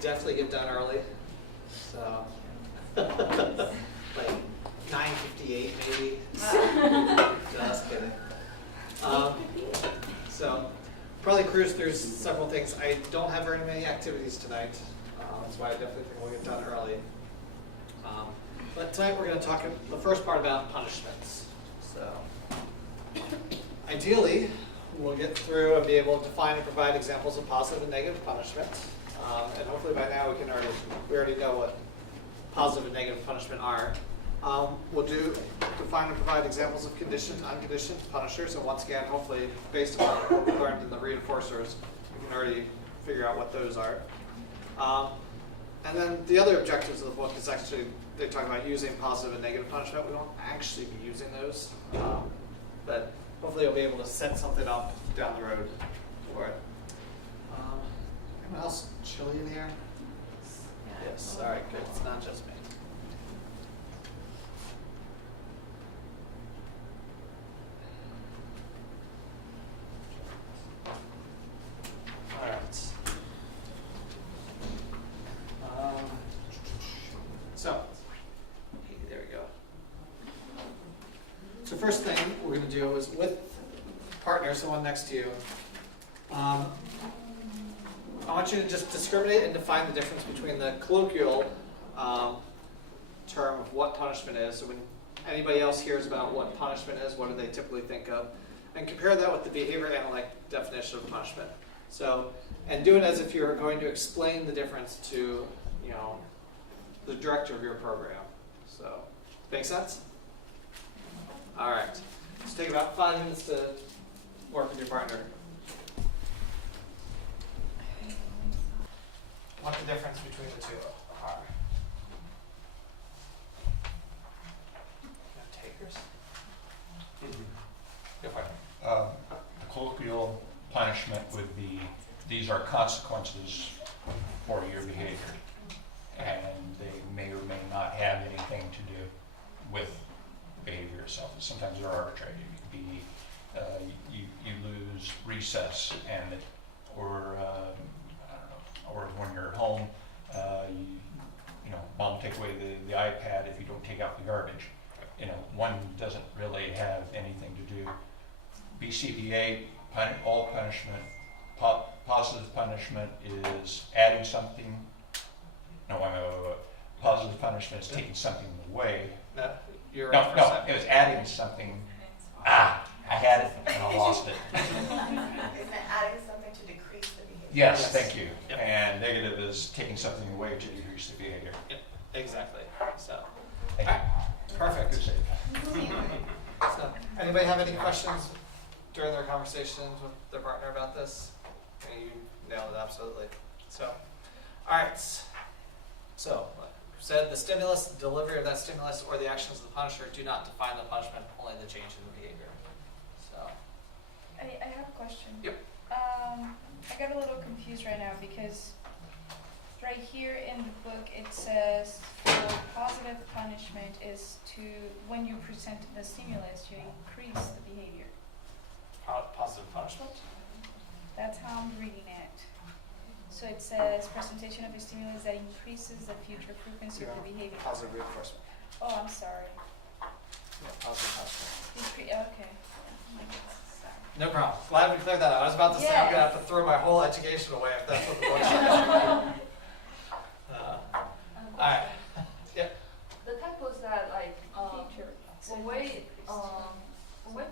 definitely get done early. So, like 9:58 maybe. Just kidding. So, probably cruise through several things. I don't have very many activities tonight. That's why I definitely think we'll get done early. But tonight we're going to talk the first part about punishments. So, ideally, we'll get through and be able to define and provide examples of positive and negative punishment. And hopefully by now we already know what positive and negative punishment are. We'll define and provide examples of conditioned, unconditioned punishers, and once again, hopefully based on what we learned in the reinforcers, we can already figure out what those are. And then the other objectives of the book is actually, they talk about using positive and negative punishment. We won't actually be using those, but hopefully you'll be able to set something up down the road for it. Anyone else chilly in here? Yes, all right, good. It's not just me. All right. There we go. So first thing we're going to do is with partners, someone next to you, I want you to just discriminate and define the difference between the colloquial term of what punishment is. So when anybody else hears about what punishment is, what do they typically think of? And compare that with the behavior analytic definition of punishment. So, and do it as if you're going to explain the difference to, the director of your program. So, make sense? All right. Just take about 5 minutes to work with your partner. What the difference between the two are. Takers? Go for it. The colloquial punishment would be, these are consequences for your behavior, and they may or may not have anything to do with the behavior itself. Sometimes they're arbitrary. It could be you lose recess, or when you're home, mom will take away the iPad if you don't take out the garbage. One doesn't really have anything to do. BCPA, all punishment, positive punishment is adding something. Positive punishment is taking something away. No, it was adding something. I had it and I lost it. Isn't it adding something to decrease the behavior? Yes, thank you. Yep. And negative is taking something away to decrease the behavior. Yep, exactly. So, Thank you. perfect. Good save. So, anybody have any questions during their conversations with their partner about this? And you nailed it absolutely. So, all right. So, like I said, the stimulus, the delivery of that stimulus, or the actions of the punisher do not define the punishment, only the change in the behavior. So, I have a question. Yep. I got a little confused right now because right here in the book it says for positive punishment is to, when you present the stimulus, you increase the behavior. positive punishment. That's how I'm reading it. So it says presentation of a stimulus that increases the future frequency of the behavior. Positive reinforcement. Oh, I'm sorry. Yeah, positive punishment. Okay. Sorry. No problem. Glad we cleared that out. I was about to say I'm gonna have to throw my whole education away if that's what the book says. All right. Yeah. The typos that Feature. when we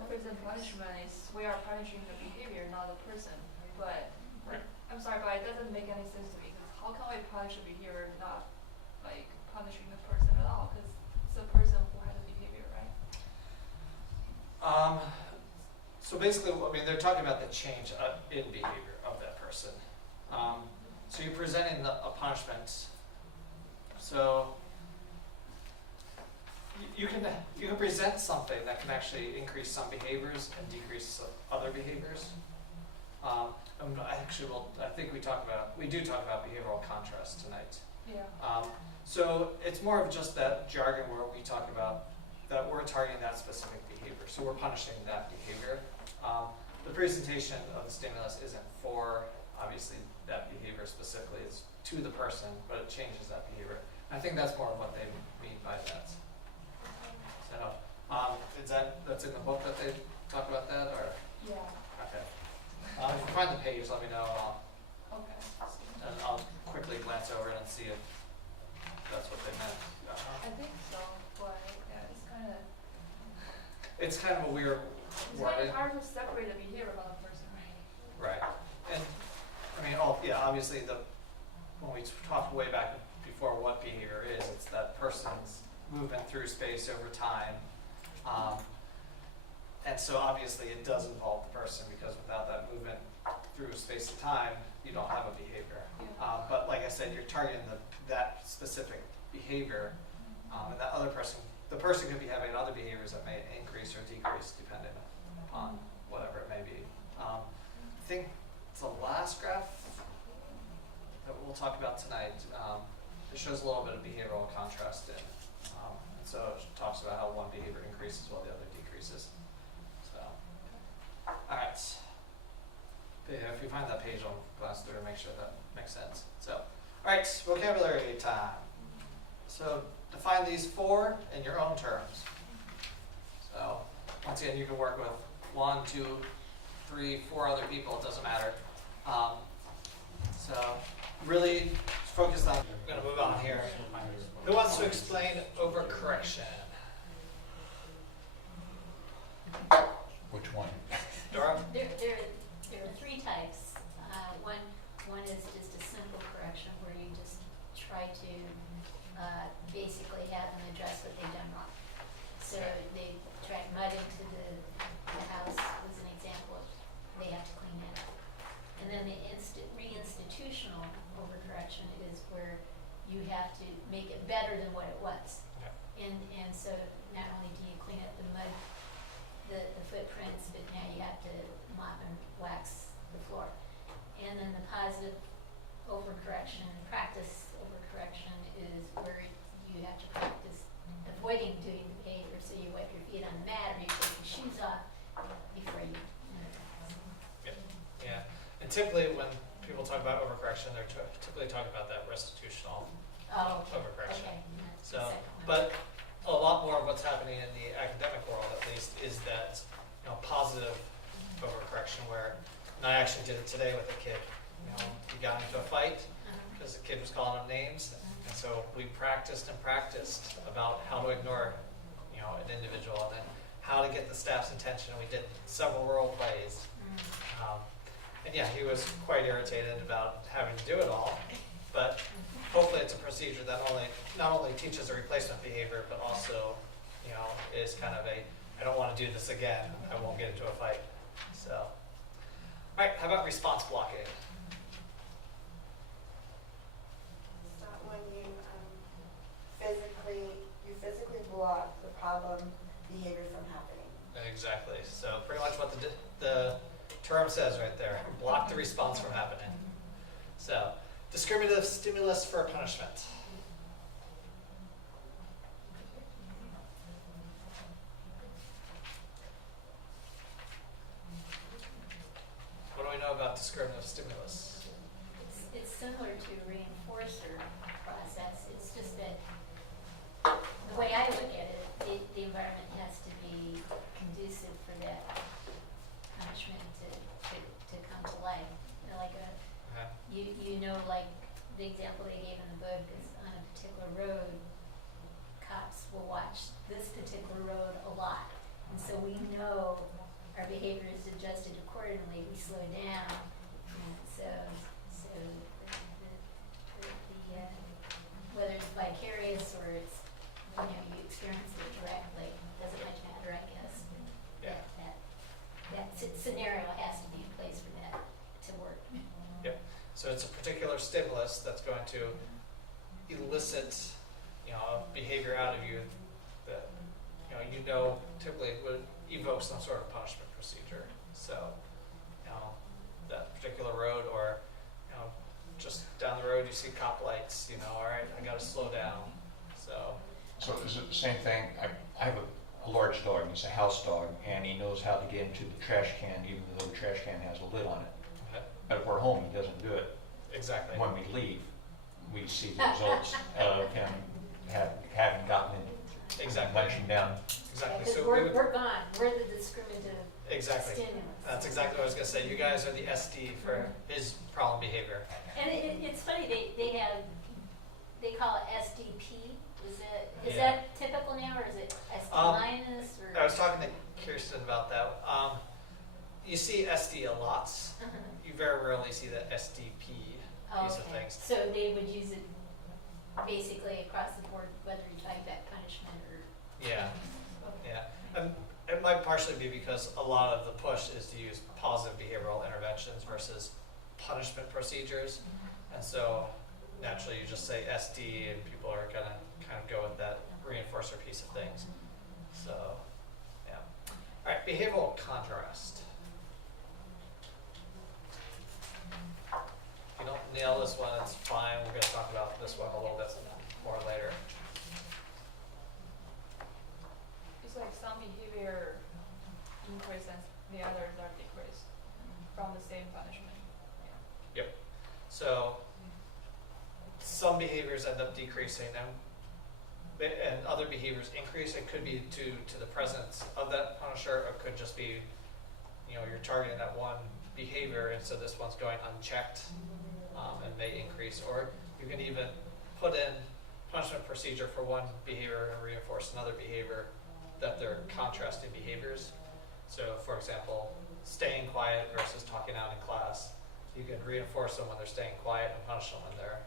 present punishment is we are punishing the behavior, not the person. But Right. I'm sorry, but it doesn't make any sense to me. Because how can we punish a behavior, not punishing the person at all? Because it's the person who has the behavior, right? So basically, they're talking about the change in behavior of that person. So you're presenting a punishment. So you can present something that can actually increase some behaviors and decrease other behaviors. I think we do talk about behavioral contrast tonight. Yeah. So it's more of just that jargon where we talk about that we're targeting that specific behavior. So we're punishing that behavior. The presentation of the stimulus isn't for, obviously, that behavior specifically. It's to the person, but it changes that behavior. I think that's more of what they mean by that. So, that's in the book that they talk about that, or? Yeah, Okay. If you find the page, let me know, okay. and I'll quickly glance over it and see if that's what they meant. I think so, but yeah, It's kind of a weird it's kind wording. of hard to separate the behavior from the person, right? Right. And, I mean, obviously when we talked way back before what behavior is, it's that person's movement through space over time. And so obviously it does involve the person, because without that movement through space and time, you don't have a behavior. Yeah. But like I said, you're targeting that specific behavior, and that other person, the person could be having other behaviors that may increase or decrease depending upon whatever it may be. I think it's the last graph that we'll talk about tonight. It shows a little bit of behavioral contrast and so it talks about how one behavior increases while the other decreases. So, all right. But yeah, if you find that page, I'll glance through and make sure that makes sense. So, all right, vocabulary time. So, define these four in your own terms. So, once again, you can work with 1, 2, 3, 4 other people. It doesn't matter. So, really focus on. I'm going to move on here. Who wants to explain overcorrection? Which one? Dora? There are three types. One is just a simple correction where you just try to basically have them address what they've done wrong. So they track mud into the house was an example. They have to clean that up. And then the reinstitutional overcorrection is where you have to make it better than what it was. Okay. And so not only do you clean up the mud, the footprints, but now you have to mop and wax the floor. And then the positive overcorrection, practice overcorrection is where you have to practice avoiding doing the behavior. So you wipe your feet on the mat or you take your shoes off before you. Yeah. And typically when people talk about overcorrection, they're typically talking about that restitutional Oh, overcorrection. okay. That's the So, second one. but a lot more of what's happening in the academic world, at least, is that positive overcorrection. Where, and I actually did it today with a kid. He got into a fight because the kid was calling him names, and so we practiced and practiced about how to ignore, an individual, and then how to get the staff's attention. And we did several role plays. And yeah, he was quite irritated about having to do it all, but hopefully it's a procedure that not only teaches a replacement behavior, but also, is kind of I don't want to do this again, I won't get into a fight. So, all right, how about response blocking? It's not when you physically block the problem behavior from happening. Exactly, so pretty much what the term says right there, block the response from happening. So, discriminative stimulus for punishment. What do we know about discriminative stimulus? It's similar to reinforcer process. It's just that the way I look at it, the environment has to be conducive for that punishment to come to life. Like like the example they gave in the book is on a particular road, cops will watch this particular road a lot. And so we know our behavior is adjusted accordingly. We slow down. And so whether it's vicarious or it's, you experience it directly, doesn't much matter, I guess. Yeah. That scenario has to be in place for that to work. Yep. So it's a particular stimulus that's going to elicit, behavior out of you that, typically would evoke some sort of punishment procedure. So, that particular road or, just down the road you see cop lights, all right, I gotta slow down. So is it the same thing? I have a large dog, and it's a house dog, and he knows how to get into the trash can even though the trash can has a lid on it. Okay. But if we're home, he doesn't do it Exactly. when we leave. we see the results of him having gotten it, Exactly. munching down. Exactly. Because So we we're, would, we're gone, we're the discriminative exactly. stimulus. That's exactly what I was gonna say. You guys are the SD for his problem behavior. And it's funny, they call it SDP, is Yeah. that typical now, or is it SD Um, minus, or? I was talking to Kirsten about that. You see SD a lot. You very rarely see the SDP Oh, piece of okay. things. So they would use it basically across the board, whether you talk about punishment or. Yeah, yeah. And it might partially be because a lot of the push is to use positive behavioral interventions versus punishment procedures. And so naturally you just say SD and people are gonna kind of go with that reinforcer piece of things. So, yeah. All right, behavioral contrast. If you don't nail this one, it's fine. We're gonna talk about this one a little bit more later. It's like some behavior increase and the others are decreased from the same punishment. So some behaviors end up decreasing and other behaviors increase. It could be due to the presence of that punisher, or it could just be, you're targeting that one behavior and so this one's going unchecked and may increase. Or you can even put in punishment procedure for one behavior and reinforce another behavior that they're contrasting behaviors. So for example, staying quiet versus talking out in class. You can reinforce them when they're staying quiet and punish them when they're,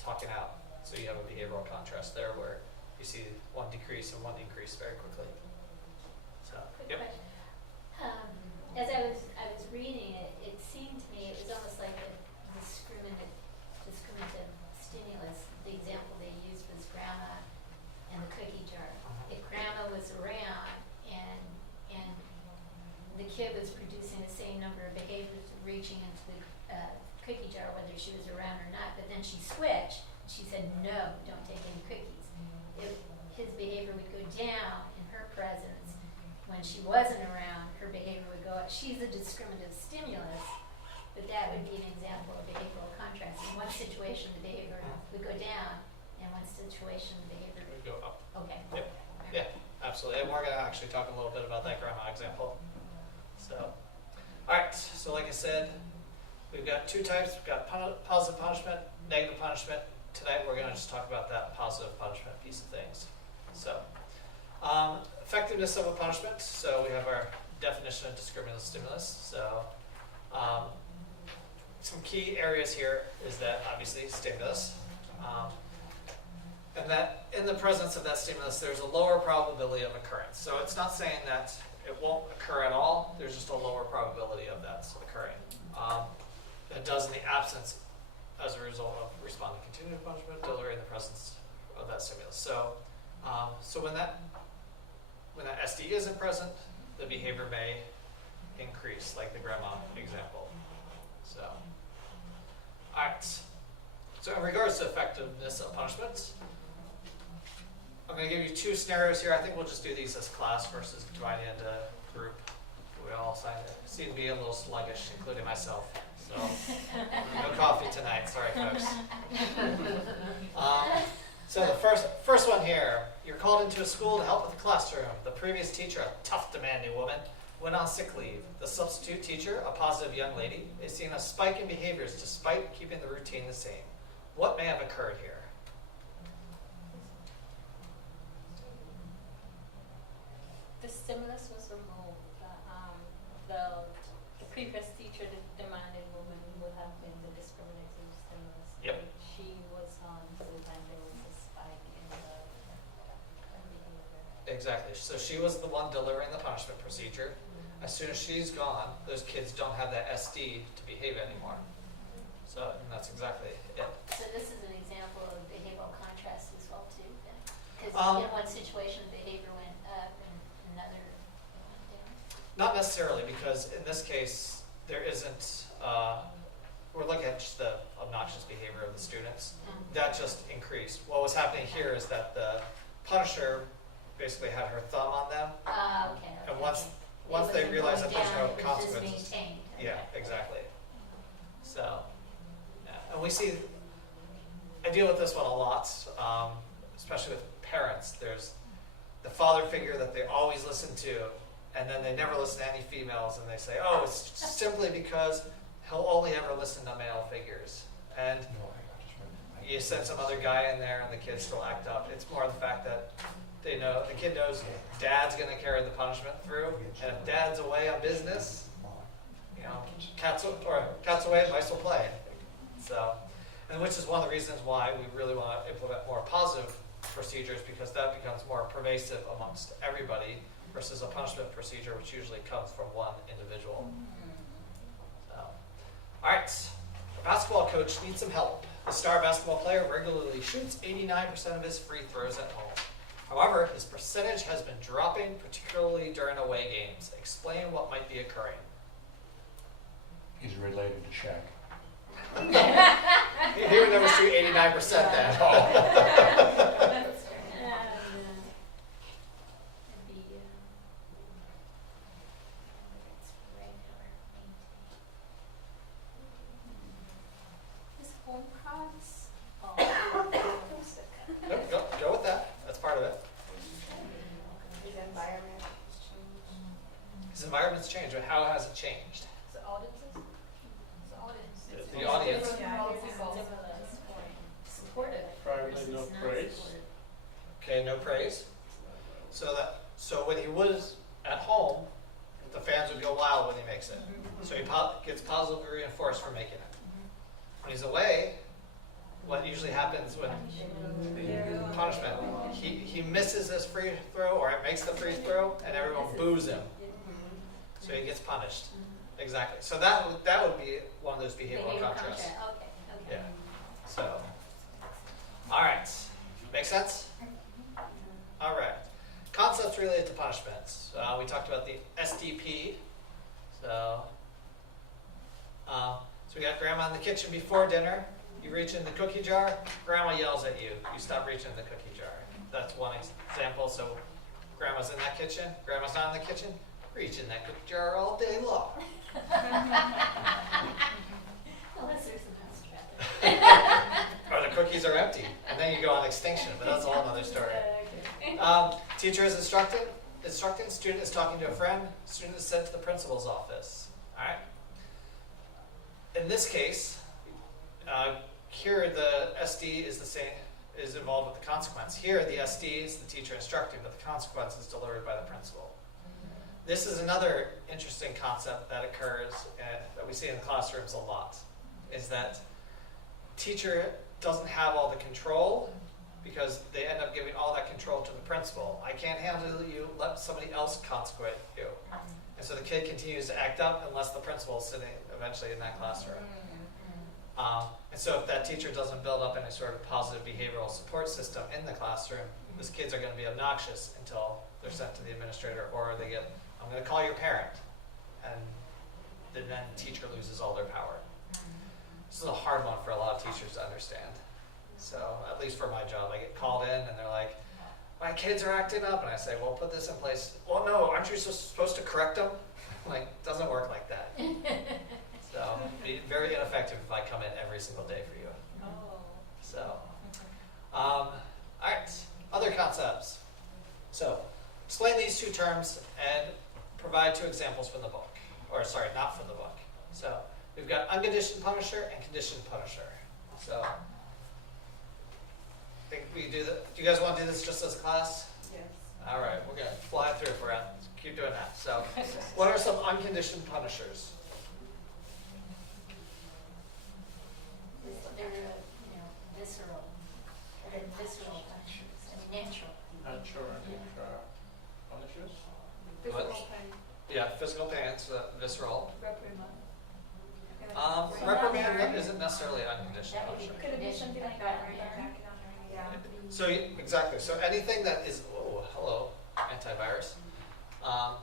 talking out. So you have a behavioral contrast there where you see one decrease and one increase very quickly. So, Quick yep. question. As I was reading it, it seemed to me it was almost like a discriminative stimulus. The example they used was grandma and the cookie jar. If grandma was around and the kid was producing the same number of behaviors, reaching into the cookie jar whether she was around or not, but then she switched, she said, no, don't take any cookies. If his behavior would go down in her presence, when she wasn't around, her behavior would go up. She's a discriminative stimulus, but that would be an example of behavioral contrast. In one situation, the behavior would go down, in one situation, the behavior We go up. okay. Yep. Yeah, absolutely. And we're going to actually talk a little bit about that grandma example. So, all right. So like I said, we've got two types. We've got positive punishment, negative punishment. Tonight we're going to just talk about that positive punishment piece of things. So, effectiveness of a punishment. So we have our definition of discriminative stimulus. So, some key areas here is that obviously stimulus. And that in the presence of that stimulus, there's a lower probability of occurrence. So it's not saying that it won't occur at all. There's just a lower probability of that occurring. It does in the absence as a result of responding to continued punishment, delivery in the presence of that stimulus. So, so when that SD isn't present, the behavior may increase, like the grandma example. So, all right. So in regards to effectiveness of punishments, I'm going to give you two scenarios here. I think we'll just do these as class versus dividing into group. We all seem to be a little sluggish, including myself. So no coffee tonight. Sorry, folks. So the first one here, you're called into a school to help with the classroom. The previous teacher, a tough, demanding woman, went on sick leave. The substitute teacher, a positive young lady, is seeing a spike in behaviors despite keeping the routine the same. What may have occurred here? The stimulus was removed. The previous teacher, the demanding woman, would have been the discriminative stimulus. Yep. She was on full-time, there was a spike in the behavior. Exactly. So she was the one delivering the punishment procedure. As soon as she's gone, those kids don't have that SD to behave anymore. So and that's exactly it. So this is an example of behavioral contrast as well too, then? Because Um, in one situation, behavior went up and another went down. Not necessarily, because in this case, there isn't, we're looking at just the obnoxious behavior of the students. That just increased. What was happening here is that the punisher basically had her thumb on them. Okay. And okay, once okay. once It they wasn't realized going that there's down, no it was consequences. just maintained. Yeah, Okay. exactly. So, yeah. And we see I deal with this one a lot, especially with parents. There's the father figure that they always listen to, and then they never listen to any females, and they say, oh, it's simply because he'll only ever listen to male figures. And you send some other guy in there and the kids still act up. It's more the fact that they know, the kid knows dad's going to carry the punishment through, and if dad's away on business, you know, cat's away, mice will play. So, and which is one of the reasons why we really want to implement more positive procedures, because that becomes more pervasive amongst everybody versus a punishment procedure, which usually comes from one individual. So, all right, our basketball coach needs some help. The star basketball player regularly shoots 89% of his free throws at home. However, his percentage has been dropping, particularly during away games. Explain what might be occurring. He's related to Shaq. He would never shoot 89% then. Home cross? Nope, go with that. That's part of it. His environment. His environment's changed, but how has it changed? The audiences? The audience. The audience. Supportive. Probably versus no not praise. supportive. Okay, no praise. So when he was at home, the fans would go wild when he makes it. So he gets positively reinforced for making it. When he's away, what usually happens when punishment, he misses his free throw or makes the free throw, and everyone boos him. So he gets punished. Exactly. So that would be one of those behavioral contrasts. Okay, okay. Yeah. So, all right. Make sense? All right. Concepts related to punishments. We talked about the SDP. So we got grandma in the kitchen before dinner. You reach in the cookie jar. Grandma yells at you. You stop reaching in the cookie jar. That's one example. So grandma's in that kitchen. Grandma's not in the kitchen. Reach in that cookie jar all day long. Unless there's a mouse trap. Or the cookies are empty. And then you go on extinction. But that's a whole other story. Teacher is instructing. Student is talking to a friend. Student is sent to the principal's office. All right. In this case, here the SD is the same, is involved with the consequence. Here the SD is the teacher instructing, but the consequence is delivered by the principal. This is another interesting concept that occurs that we see in classrooms a lot, is that teacher doesn't have all the control because they end up giving all that control to the principal. I can't handle you, let somebody else consequate you. And so the kid continues to act up unless the principal is sitting eventually in that classroom. And so if that teacher doesn't build up any sort of positive behavioral support system in the classroom, these kids are going to be obnoxious until they're sent to the administrator, or they get, I'm going to call your parent. And then the teacher loses all their power. This is a hard one for a lot of teachers to understand. So at least for my job, I get called in and they're like, my kids are acting up. And I say, well, put this in place. Well, no, aren't you supposed to correct them? Like, doesn't work like that. So it'd be very ineffective if I come in every single day for you. So, all right, other concepts. So explain these two terms and provide two examples from the book. Or sorry, not from the book. So we've got unconditioned punisher and conditioned punisher. So I think we do you guys want to do this just as a class? Yes. All right, we're going to fly through it. We're going to keep doing that. So what are some unconditioned punishers? They're, visceral. They're visceral punishments. Natural. Natural punishers. Physical What? pain, Yeah, physical pain, so visceral. reprimand. Reprimand isn't necessarily unconditional That would be punishment. Could it be something like that, right? Yeah. So exactly. So anything that is hello, antivirus. Okay.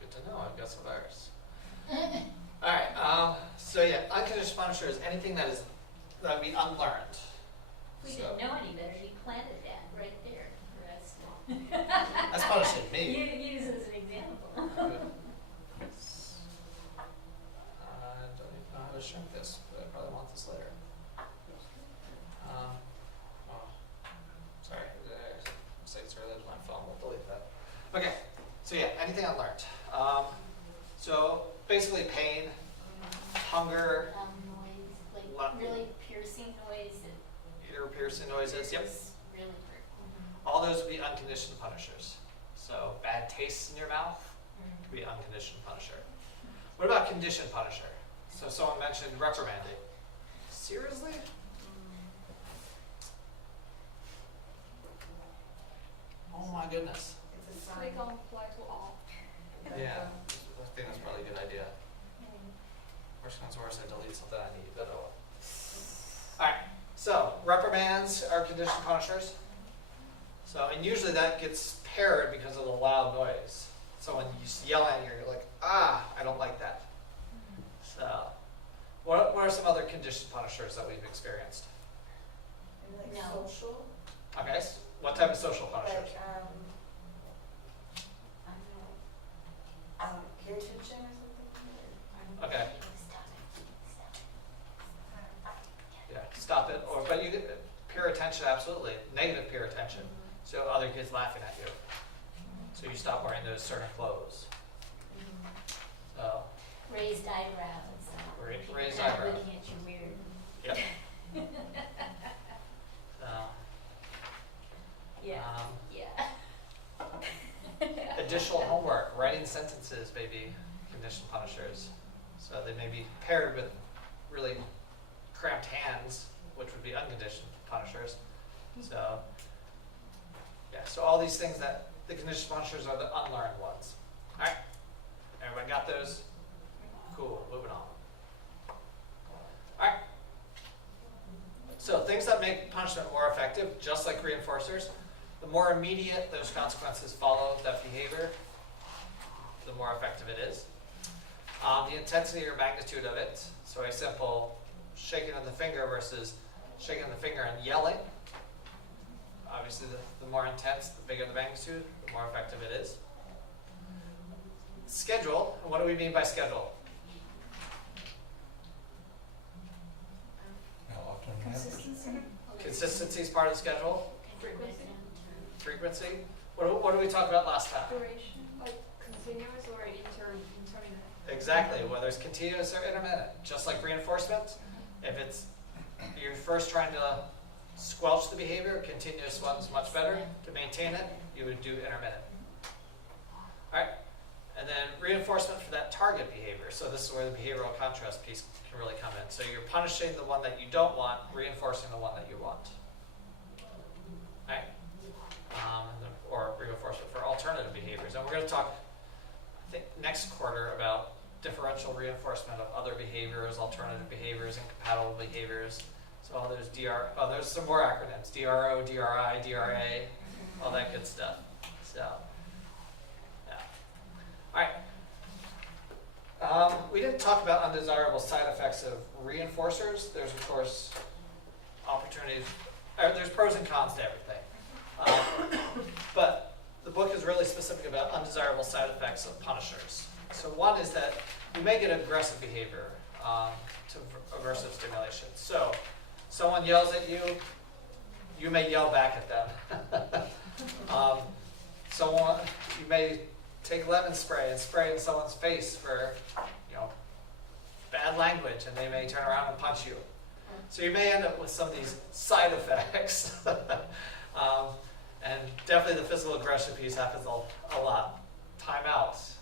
Good to know. I've got some virus. All right. So yeah, unconditional punisher is anything that would be unlearned. We So didn't know any better. You planted that right there for us. that's punishing You me. use as an example. I don't even know how to shrink this, but I probably want this later. gets rid of my phone, we'll delete that. Okay, so yeah, anything unlearned. So basically pain, hunger, Noise, Lo- like really piercing noise that ear piercing noises, yep. is really hurt. All those would be unconditioned punishers. So bad taste in your mouth could be unconditioned punisher. What about conditioned punisher? So someone mentioned reprimanding. Seriously? Oh my goodness. It's a Click sign. on apply to all. Yeah, I think that's probably a good idea. Worst comes to worst, I delete something I need, but oh well. Alright, so reprimands are conditioned punishers. So, and usually that gets paired because of the loud noise. So when you yell at you, you're like, ah, I don't like that. So, what are some other conditioned punishers that we've experienced? And like No. social, Okay, what type of social punishers? like, I don't know, pay attention or something? Okay. Yeah, stop it, or, but you get peer attention, absolutely, negative peer attention. So other kids laughing at you. So you stop wearing those certain clothes. So, Raised eyebrows. Raised Not eyebrows. looking at you weird. yep. So, Yeah. additional homework, writing sentences may be conditioned punishers. So they may be paired with really cramped hands, which would be unconditioned punishers. So, yeah, so all these things that the conditioned punishers are the unlearned ones. All right, everybody got those? Cool, moving on. All right. So things that make punishment more effective, just like reinforcers, the more immediate those consequences follow that behavior, the more effective it is. The intensity or magnitude of it, so a simple shaking of the finger versus shaking of the finger and yelling. Obviously, the more intense, the bigger the magnitude, the more effective it is. Schedule, and what do we mean by schedule? How often we have it? Consistency is part of the schedule. Frequency. Frequency. What did we talk about last time? Duration, like continuous or intermittent. Exactly, whether it's continuous or intermittent. Just like reinforcement, if it's you're first trying to squelch the behavior, continuous one's much better. To maintain it, you would do intermittent. All right, and then reinforcement for that target behavior. So this is where the behavioral contrast piece can really come in. So you're punishing the one that you don't want, reinforcing the one that you want. All right, or reinforcement for alternative behaviors. And we're going to talk, I think, next quarter about differential reinforcement of other behaviors, alternative behaviors, incompatible behaviors. So all those there's some more acronyms, DRO, DRI, DRA, all that good stuff. So, yeah. All right. We didn't talk about undesirable side effects of reinforcers. There's, of course, opportunities, there's pros and cons to everything. But the book is really specific about undesirable side effects of punishers. So one is that you may get aggressive behavior to aversive stimulation. So someone yells at you, you may yell back at them. You may take lemon spray and spray in someone's face for, bad language, and they may turn around and punch you. So you may end up with some of these side effects. And definitely the physical aggression piece happens a lot. Timeouts.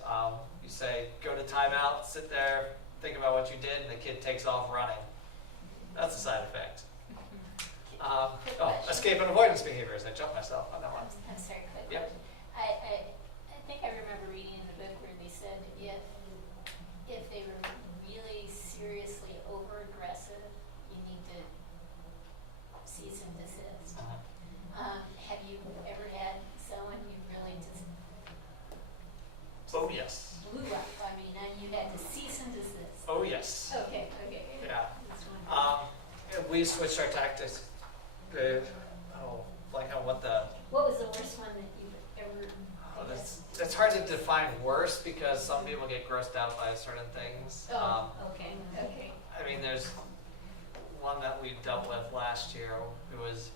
You say, go to timeout, sit there, think about what you did, and the kid takes off running. That's a side effect. Escape and avoidance behaviors. I jumped myself on that one. I'm sorry, quick Yep. question. I think I remember reading in the book where they said if they were really seriously over aggressive, you need to cease and desist. Have you ever had someone you really just Oh, yes. blew up? I mean, and you had to cease and desist. Oh, yes. Okay. Yeah. Just wondering. We switched our tactics. Like on what the... What was the worst one that you've ever? It's hard to define worse because some people get grossed out by certain things. Okay. I mean, there's one that we dealt with last year who was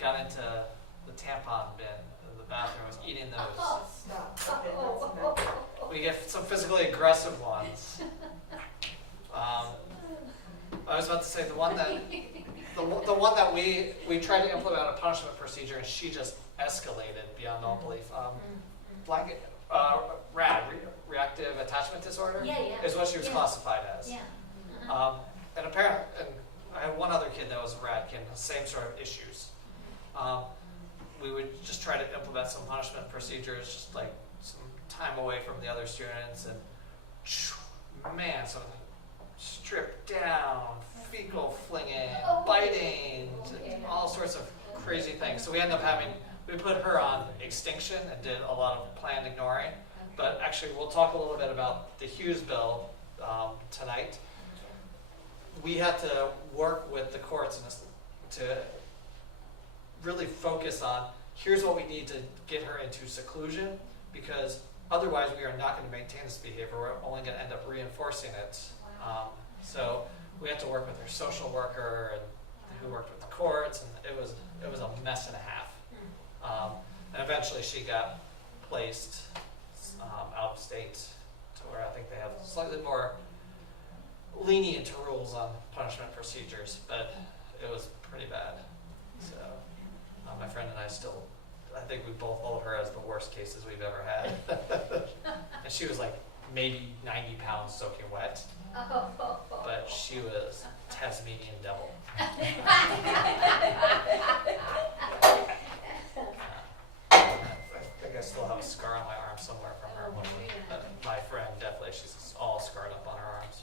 got into the tampon bin in the bathroom, was eating those. Stop, okay, that's enough. We get some physically aggressive ones. I was about to say the one that we tried to implement a punishment procedure, and she just escalated beyond all belief. Blanket, reactive attachment disorder Yeah, yeah. is what she was Yeah. classified as. Yeah. And I had one other kid that was a rad kid, same sort of issues. We would just try to implement some punishment procedures, just like some time away from the other students, and man, some stripped down, fecal flinging, biting, all sorts of crazy things. So we ended up we put her on extinction and did a lot of planned ignoring. But actually, we'll talk a little bit about the Hughes bill tonight. We had to work with the courts to really focus on, here's what we need to get her into seclusion, because otherwise we are not going to maintain this behavior. We're only going to end up reinforcing it. So we had to work with her social worker and who worked with the courts, and it was a mess and a half. And eventually she got placed out of state to where I think they have slightly more lenient rules on punishment procedures, but it was pretty bad. So my friend and I think we both hold her as the worst cases we've ever had. And she was like maybe 90 pounds soaking wet, but she was Tasmanian devil. I think I still have a scar on my arm somewhere from her. But my friend, definitely, she's all scarred up on her arms.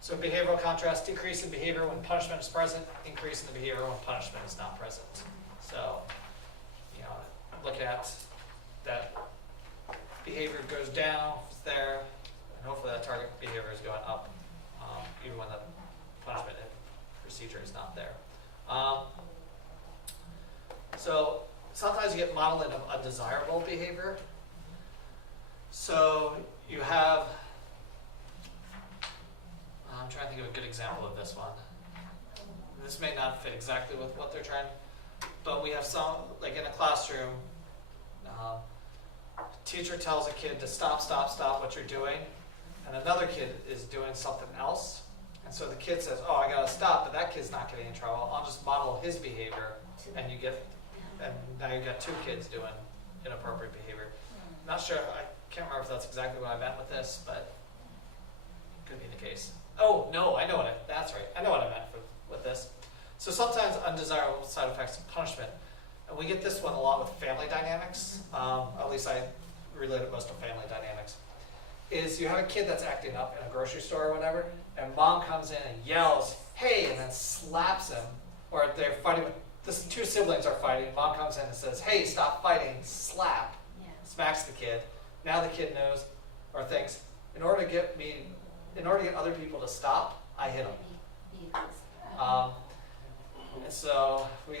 So behavioral contrast, decrease in behavior when punishment is present, increase in the behavior when punishment is not present. So, look at that behavior goes down there, and hopefully that target behavior is going up, even when the punishment procedure is not there. So sometimes you get modeling of undesirable behavior. So you have, I'm trying to think of a good example of this one. This may not fit exactly with what they're trying, but we have some, like in a classroom, teacher tells a kid to stop what you're doing, and another kid is doing something else. And so the kid says, oh, I gotta stop, but that kid's not getting in trouble. I'll just model his behavior, and now you've got two kids doing inappropriate behavior. Not sure, I can't remember if that's exactly what I meant with this, but it could be the case. Oh, no, that's right. I know what I meant with this. So sometimes undesirable side effects of punishment, and we get this one a lot with family dynamics, at least I relate it most to family dynamics, is you have a kid that's acting up in a grocery store or whatever, and mom comes in and yells, hey, and then slaps him, or they're fighting with, two siblings are fighting, mom comes in and says, hey, stop fighting, slap, smacks the kid. Now the kid knows, or thinks, in order to get other people to stop, I hit them. And so we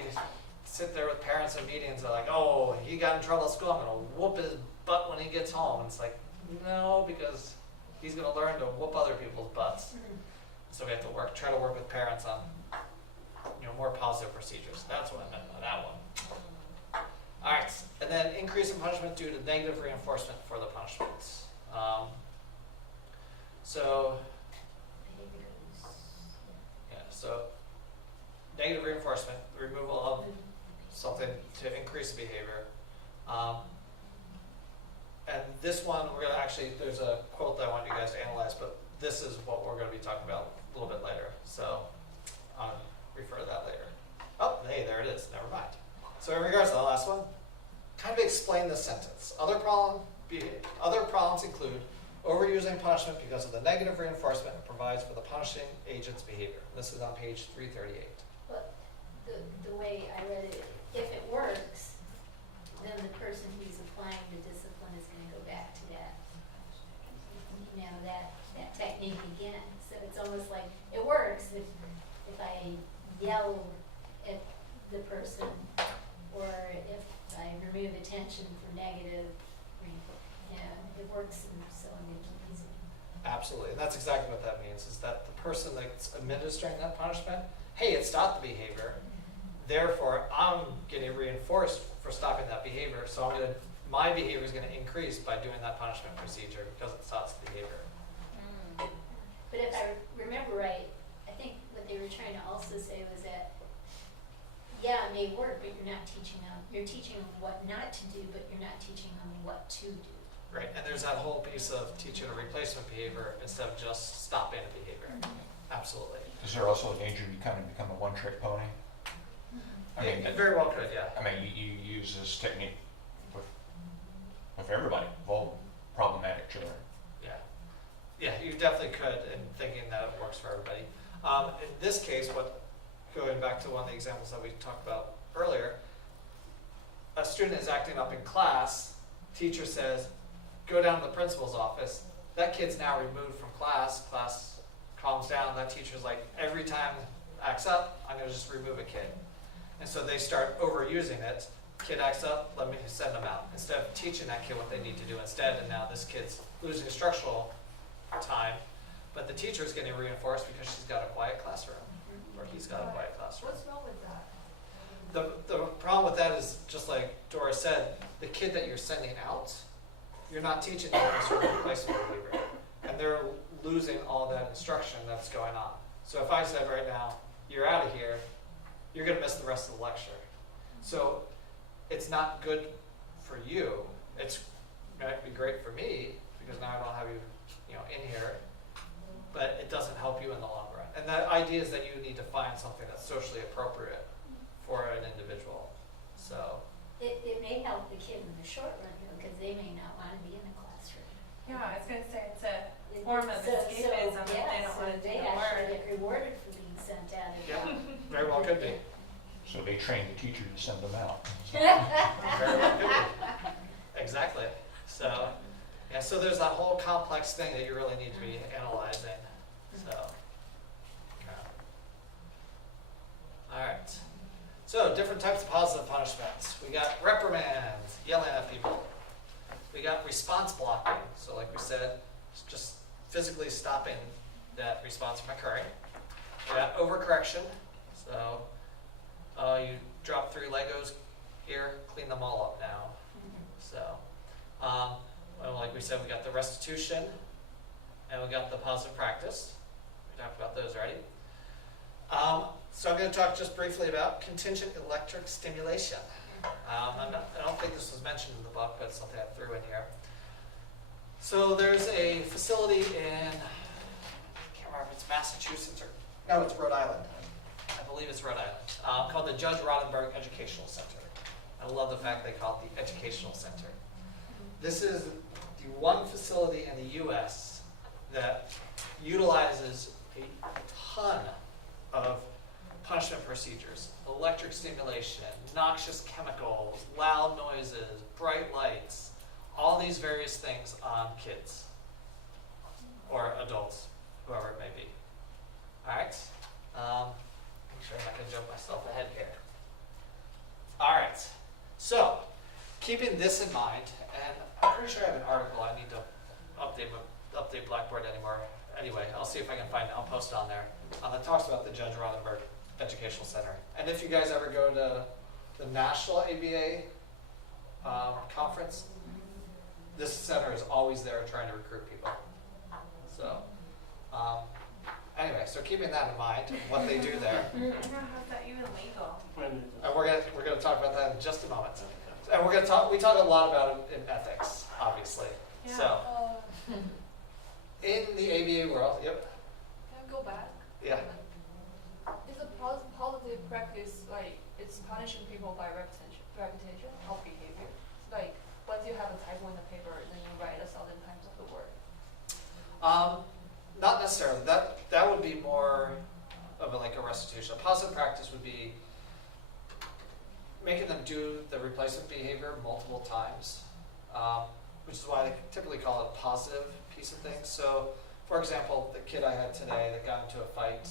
sit there with parents in meetings, they're like, oh, he got in trouble at school, I'm going to whoop his butt when he gets home. And it's like, no, because he's going to learn to whoop other people's butts. So we have to try to work with parents on more positive procedures. That's what I meant by that one. All right, and then increase in punishment due to negative reinforcement for the punishments. So negative reinforcement, the removal of something to increase the behavior. And this one, we're gonna there's a quote that I want you guys to analyze, but this is what we're gonna be talking about a little bit later. So refer to that later. Oh, hey, there it is, never mind. So in regards to the last one, kind of explain the sentence. Other problems include overusing punishment because of the negative reinforcement it provides for the punishing agent's behavior. This is on page 338. But the way I read it, if it works, then the person who's applying the discipline is going to go back to that, that technique again. So it's almost like it works if I yell at the person, or if I remove attention for negative, it works in so many keys. Absolutely, and that's exactly what that means, is that the person that's administering that punishment, hey, it stopped the behavior. Therefore, I'm getting reinforced for stopping that behavior, so my behavior is gonna increase by doing that punishment procedure because it stops the behavior. But if I remember right, I think what they were trying to also say was that, yeah, it may work, but you're teaching them what not to do, but you're not teaching them what to do. Right, and there's that whole piece of teaching a replacement behavior instead of just stopping a behavior. Absolutely. Is there also a danger you kind of become a one-trick pony? I mean, It very well could, yeah. I mean, you use this technique with everybody, problematic children. Yeah, yeah, you definitely could, in thinking that it works for everybody. In this case, going back to one of the examples that we talked about earlier, a student is acting up in class, teacher says, go down to the principal's office. That kid's now removed from class calms down, that teacher's like, every time acts up, I'm gonna just remove a kid. And so they start overusing it. Kid acts up, let me send them out. Instead of teaching that kid what they need to do instead, and now this kid's losing instructional time, but the teacher's getting reinforced because she's got a quiet classroom, or he's got a quiet classroom. What's wrong with that? The problem with that is, just like Dora said, the kid that you're sending out, you're not teaching them this sort of replacement behavior. And they're losing all that instruction that's going on. So if I said right now, you're out of here, you're gonna miss the rest of the lecture. So it's not good for you. It might be great for me, because now I don't have you, in here, but it doesn't help you in the long run. And the idea is that you need to find something that's socially appropriate for an individual. So It may help the kid in the short run, because they may not want to be in the classroom. Yeah, I was gonna say it's a form of So- escapism if yeah, they don't so wanna do they the actually work. get rewarded for being sent out of yeah, very well could be. So they train the teacher to send them out. Very well could be. Exactly. So, yeah, so there's that whole complex thing that you really need to be analyzing. So, all right. So, different types of positive punishments. We got reprimands, yelling at people. We got response blocking. So, like we said, it's just physically stopping that response from occurring. We got overcorrection. So, you dropped 3 Legos here, clean them all up now. So, well, like we said, we got the restitution, and we got the positive practice. We talked about those already. So I'm going to talk just briefly about contingent electric stimulation. I don't think this was mentioned in the book, but it's something I threw in here. So there's a facility in, I can't remember if it's Massachusetts or, no, it's Rhode Island. I believe it's Rhode Island, called the Judge Roddenberry Educational Center. I love the fact they call it the Educational Center. This is the one facility in the U.S. that utilizes a ton of punishment procedures, electric stimulation, noxious chemicals, loud noises, bright lights, all these various things on kids or adults, whoever it may be. All right. Make sure I'm not going to jump myself ahead here. All right. So, keeping this in mind, and I'm pretty sure I have an article I need to update Blackboard anymore. Anyway, I'll see if I can find it. I'll post it on there. That talks about the Judge Roddenberry Educational Center. And if you guys ever go to the National ABA conference, this center is always there trying to recruit people. So, anyway, so keeping that in mind, what they do there. How's that even legal? And we're gonna talk about that in just a moment. And we talk a lot about it in ethics, obviously. Yeah. So, in the ABA world, yep, Can I go back? yeah. Is a positive practice like it's punishing people by repetition of behavior? Like once you have a typo in the paper, then you write 1,000 times of the word. Not necessarily. That would be more of like a restitution. A positive practice would be making them do the replacement behavior multiple times, which is why they typically call it a positive piece of things. So, for example, the kid I had today that got into a fight,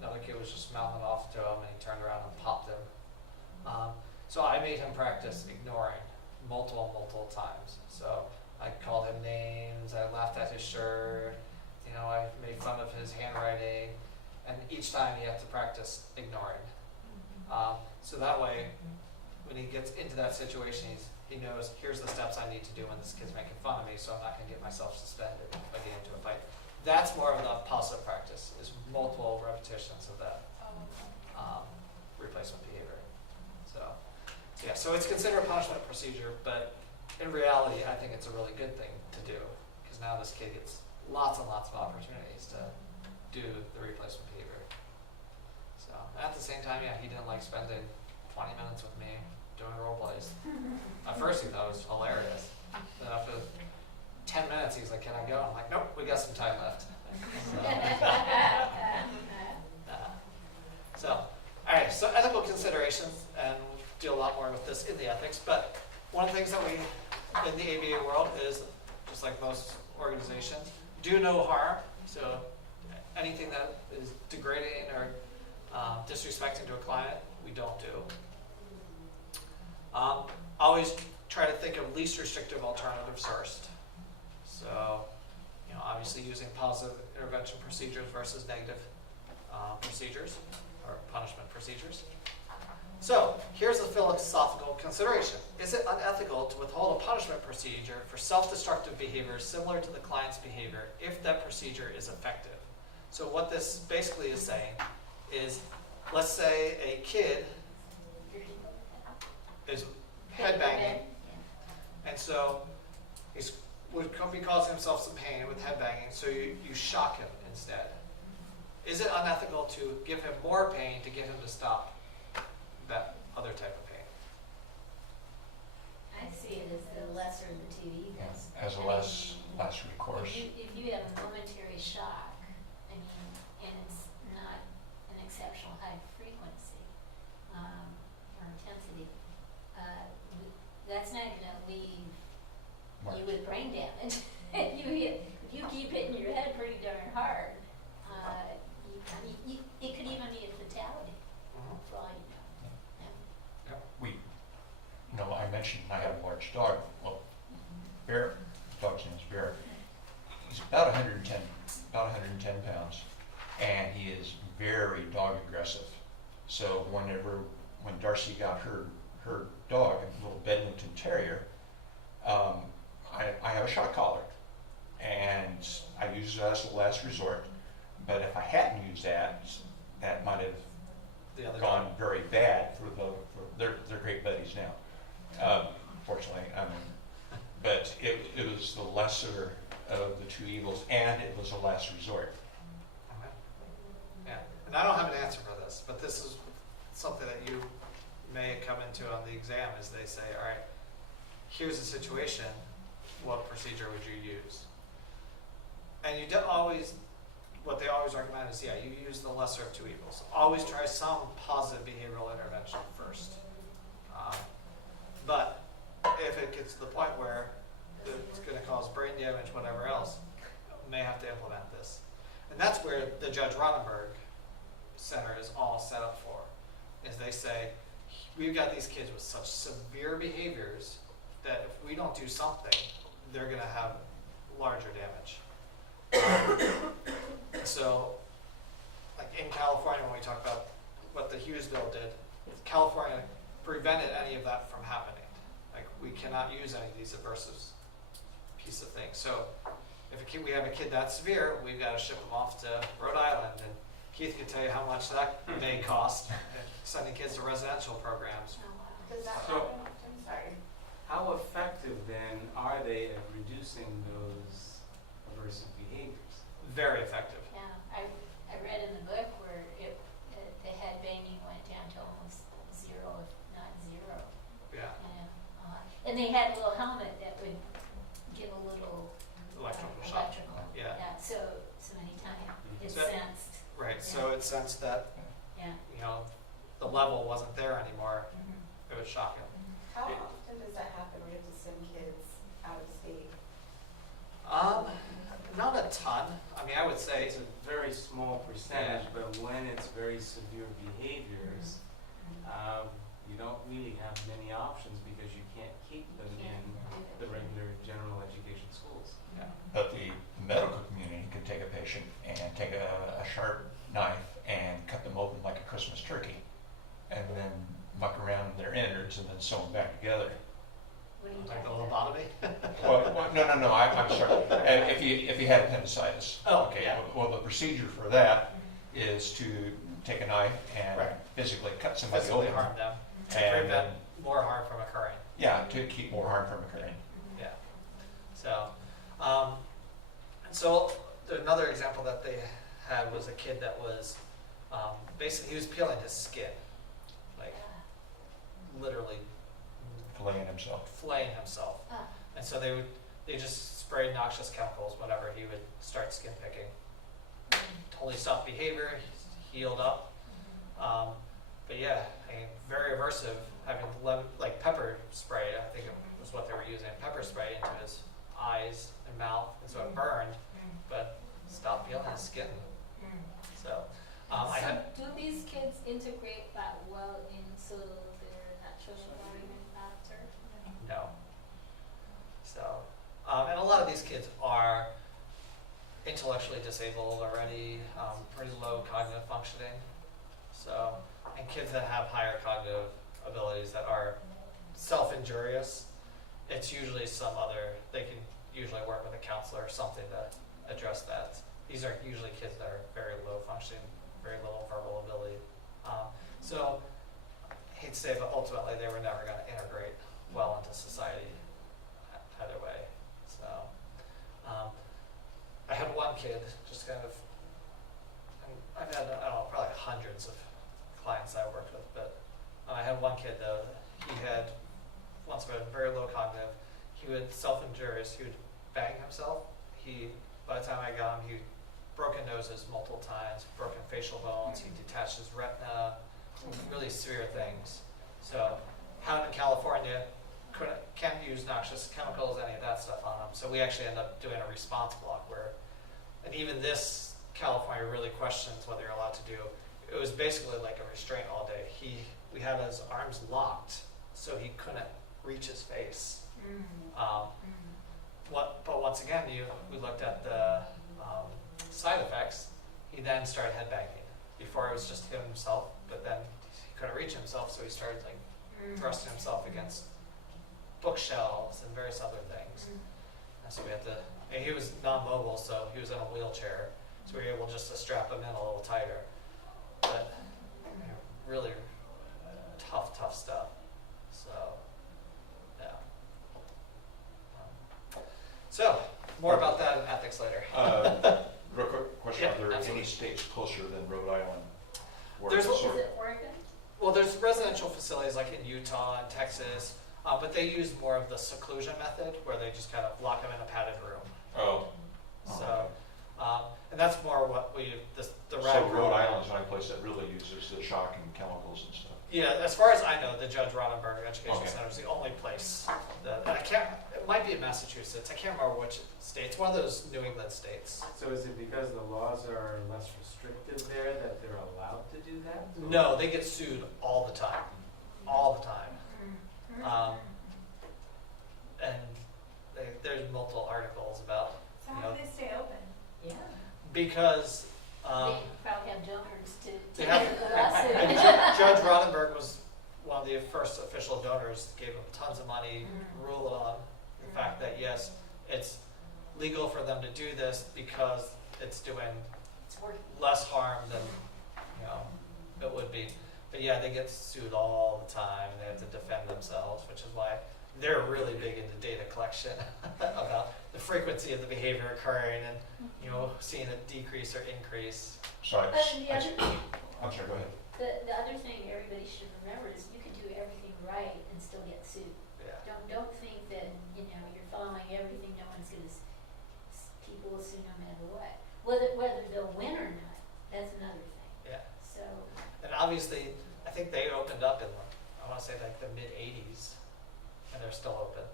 another kid was just mouthing off to him, and he turned around and popped him. So I made him practice ignoring multiple times. So I called him names, I laughed at his shirt, I made fun of his handwriting, and each time he had to practice ignoring. So that way, when he gets into that situation, he knows, here's the steps I need to do when this kid's making fun of me, so I'm not gonna get myself suspended if I get into a fight. That's more of the positive practice, is multiple repetitions of that replacement behavior. So yeah, so it's considered a punishment procedure, but in reality, I think it's a really good thing to do, because now this kid gets lots and lots of opportunities to do the replacement behavior. So at the same time, yeah, he didn't like spending 20 minutes with me doing role plays. At first he thought it was hilarious. Then after 10 minutes he's like, can I go? I'm like, nope, we got some time left. So, all right, so ethical considerations, and we'll do a lot more with this in the ethics, but one of the things that we, in the ABA world, is, just like most organizations, do no harm. So anything that is degrading or disrespecting to a client, we don't do. Always try to think of least restrictive alternatives first. So, obviously using positive intervention procedures versus negative procedures or punishment procedures. So, here's a philosophical consideration. Is it unethical to withhold a punishment procedure for self-destructive behavior similar to the client's behavior if that procedure is effective? So what this basically is saying is, let's say a kid is headbanging, and so he would be causing himself some pain with headbanging, so you shock him instead. Is it unethical to give him more pain to get him to stop that other type of pain? I see it as the lesser of the two evils. As a less recourse. If you have a momentary shock, I mean, and it's not an exceptional high frequency or intensity, that's not going to leave you with brain damage. If you keep hitting your head pretty darn hard, it could even be a fatality, for all you know. I mentioned I have a large dog. Well, Bear, the dog's name is Bear. He's about 110 pounds, and he is very dog aggressive. So when Darcy got her dog, a little Bedlington Terrier, I have a shock collar, and I use it as a last resort. But if I hadn't used that, that might have gone very bad they're great buddies now. Fortunately, but it was the lesser of the two evils, and it was a last resort. Okay. Yeah, and I don't have an answer for this, but this is something that you may come into on the exam, is they say, all right, here's the situation, what procedure would you use? And you don't always, what they always recommend is, yeah, you use the lesser of two evils. Always try some positive behavioral intervention first. But if it gets to the point where it's going to cause brain damage, whatever else, you may have to implement this. And that's where the Judge Ronenberg Center is all set up for, is they say, we've got these kids with such severe behaviors that if we don't do something, they're going to have larger damage. So, like in California, when we talk about what the Hughes bill did, California prevented any of that from happening. Like, we cannot use any of these aversive piece of things. So, if we have a kid that severe, we've got to ship them off to Rhode Island, and Keith could tell you how much that may cost, sending kids to residential programs. Does that So- happen? I'm sorry. How effective then are they at reducing those aversive behaviors? Very effective. Yeah, I read in the book where the headbanging went down to almost zero, if not zero. Yeah. And they had a little helmet that would give a little Electrical shock. Yeah. So many times it So- sensed. Right. So it sensed that, Yeah. the level wasn't there anymore. It would shock him. How often does that happen? We have to send kids out of state. Not a ton. I mean, I would say, It's a very small percentage, but when it's very severe behaviors, you don't really have many options because you can't keep them in the regular general education schools. But the medical community can take a patient and take a sharp knife and cut them open like a Christmas turkey, and then sew them back together. What are you Like the talking about? lobotomy? Well, no, I'm sorry. And if you had appendicitis. Oh, Okay, yeah. well, the procedure for that is to take a knife and Right. physically cut somebody Physically open. harm them, to And prevent more harm from occurring. Yeah, to keep more harm from occurring. Yeah. So, and so another example that they had was a kid that was basically he was peeling his skin, like literally Filleting himself. flaying himself. Ah. And so they just sprayed noxious chemicals whenever he would start skin picking. Totally stopped behavior, healed up. But yeah, I mean, very aversive, having like pepper spray, I think it was what they were using, pepper spray into his eyes and mouth, and so it burned, but stopped peeling his skin. So, I had, Do these kids integrate that well into their natural environment after? no. So, and a lot of these kids are intellectually disabled already, pretty low cognitive functioning. So, and kids that have higher cognitive abilities that are self-injurious, it's usually they can usually work with a counselor or something to address that. These are usually kids that are very low functioning, very little verbal ability. So, I hate to say it, but ultimately they were never going to integrate well into society either way. So, I had one kid just kind of, and I've had, I don't know, probably hundreds of clients I worked with, but I had one kid though, he had, once again, very low cognitive, he would self-injurious, he would bang himself. By the time I got him, he broken noses multiple times, broken facial bones, he detached his retina, some really severe things. So, having in California, can't use noxious chemicals, any of that stuff on him. So we actually end up doing a response block and even this, California really questions whether you're allowed to do. It was basically like a restraint all day. We had his arms locked, so he couldn't reach his face. But once again, we looked at the side effects. He then started headbanging. Before it was just him himself, but then he couldn't reach himself, so he started like thrusting himself against bookshelves and various other things. And so we had to, and he was non-mobile, so he was in a wheelchair, so we were able just to strap him in a little tighter. But really tough stuff. So, yeah. So, more about that in ethics later. Real quick question, Yeah, are there any absolutely. states closer than Rhode Island? where There's- it's Is sort of- it Oregon? Well, there's residential facilities like in Utah and Texas, but they use more of the seclusion method where they just kind of lock them in a padded room. Oh. So, and that's more what the So rag. Rhode Island's the only place that really uses the shock and chemicals and stuff. Yeah, as far as I know, the Judge Roddenberry Education Okay. Center is the only place that, and it might be in Massachusetts, I can't remember which state, it's one of those New England states. So is it because the laws are less restrictive there that they're allowed to do that? Or- No, they get sued all the time, and there's multiple articles about, So how do they stay open? Yeah. because, They probably have donors to they take have- care of the lawsuit. and Judge Roddenberry was one of the first official donors, gave him tons of money, ruled on the fact that yes, it's legal for them to do this because it's doing It's working. less harm than, it would be. But yeah, they get sued all the time and they have to defend themselves, which is why they're really big into data collection about the frequency of the behavior occurring and, seeing it decrease or increase. So But the other, I'm sorry, go ahead. the other thing everybody should remember is you can do everything right and still get sued. Yeah. Don't think that, you're following everything, no one's gonna, people will sue no matter what. Whether they'll win or not, that's another thing. Yeah. So, And obviously, I think they opened up in, I want to say like the mid-'80s, and they're still open.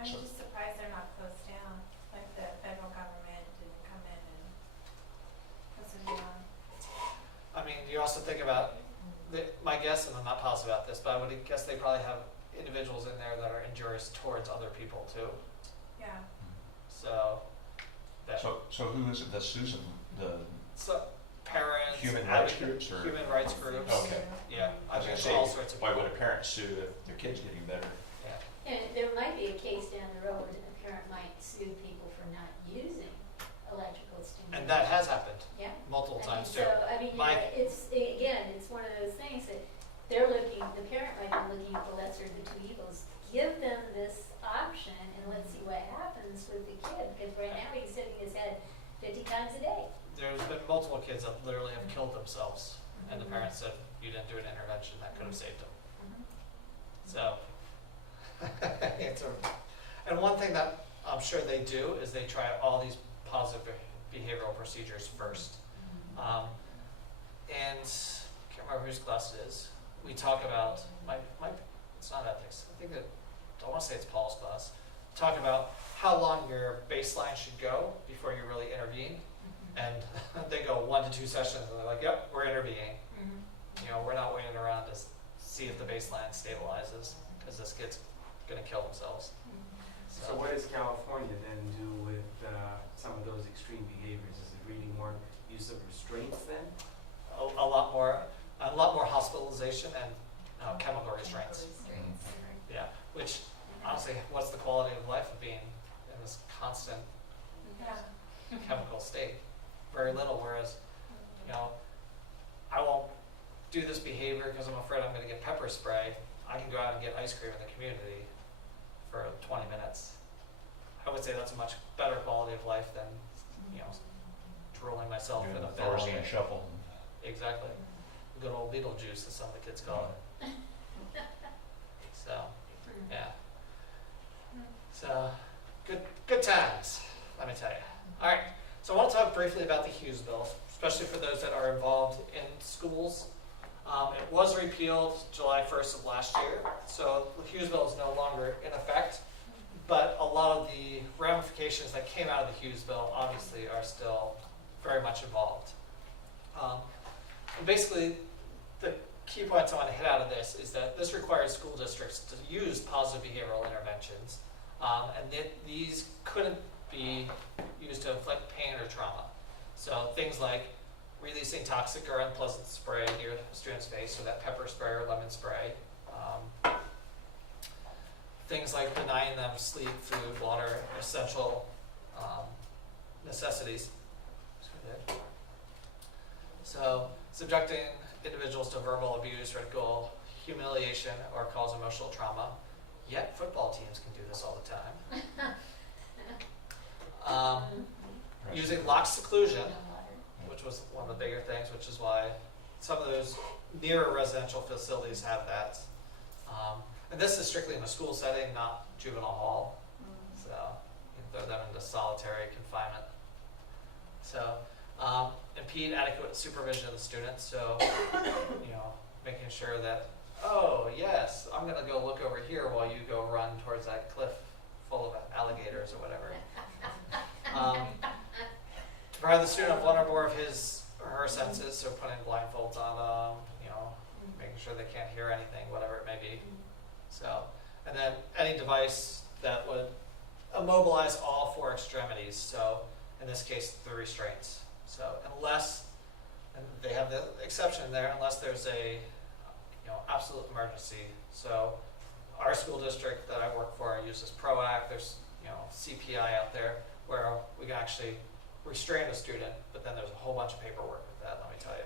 I'm So- just surprised they're not closed down, like the federal government didn't come in and close them down. I mean, you also think about, my guess, and I'm not positive about this, but I would guess they probably have individuals in there that are injurious towards other people too. Yeah. So, that, So who is it that sues them? so parents. Human rights advocate- groups or- Human rights groups. Okay. Yeah, I was gonna think all say, sorts of why people. would a parent sue if their kid's getting better? Yeah. And there might be a case down the road, a parent might sue people for not using electrical stimulation. And that has happened Yeah. multiple I mean, times too. So, I mean, My- it's, again, it's one of those things that they're looking, the parent might be looking at the lesser of the two evils. Give them this option and let's see what happens with the kid, because right now he's hitting his head 50 times a day. There's been multiple kids that literally have killed themselves, and the parents said, you didn't do an intervention that could have saved them. So, it's and one thing that I'm sure they do is they try all these positive behavioral procedures first. And I can't remember whose class it is. We talk about it's not ethics. I think that I want to say it's Paul's class. Talk about how long your baseline should go before you really intervene. And they go 1 to 2 sessions, and they're like, "Yep, we're intervening. You know, we're not waiting around to see if the baseline stabilizes because this kid's gonna kill themselves." So what does California then do with some of those extreme behaviors? Is it really more use of restraints then? A lot more hospitalization and chemical restraints. Yeah, which honestly, what's the quality of life of being in this constant Yeah. chemical state? Very little. Whereas, you know, I won't do this behavior because I'm afraid I'm going to get pepper spray. I can go out and get ice cream in the community for 20 minutes. I would say that's a much better quality of life than, you know, drooling myself in a bed all Thorazine day. shuffle. Exactly. Good old Beetlejuice, as some of the kids call it. So, yeah. So, good times, let me tell you. All right, so I want to talk briefly about the Hughes Bill, especially for those that are involved in schools. It was repealed July 1st of last year, so the Hughes Bill is no longer in effect, but a lot of the ramifications that came out of the Hughes Bill obviously are still very much involved. And basically, the key points I want to hit out of this is that this requires school districts to use positive behavioral interventions, and that these couldn't be used to inflict pain or trauma. So things like releasing toxic or unpleasant spray near the student's face, so that pepper spray or lemon spray. Things like denying them sleep, food, water, essential necessities. So subjecting individuals to verbal abuse, ridicule, humiliation, or cause emotional trauma. Yet football teams can do this all the time. Using locked seclusion, which was one of the bigger things, which is why some of those nearer residential facilities have that. And this is strictly in a school setting, not juvenile hall. So you can throw them into solitary confinement. So impede adequate supervision of the students. So, you know, making sure that, oh yes, I'm gonna go look over here while you go run towards that cliff full of alligators or whatever. To provide the student with one or more of his or her senses, so putting blindfolds on them, you know, making sure they can't hear anything, whatever it may be. So, and then any device that would immobilize all 4 extremities. So, in this case, the restraints. So, unless, and they have the exception there, unless there's a, you know, absolute emergency. So, our school district that I work for uses PROACT. There's, you know, CPI out there where we can actually restrain a student, but then there's a whole bunch of paperwork with that, let me tell you.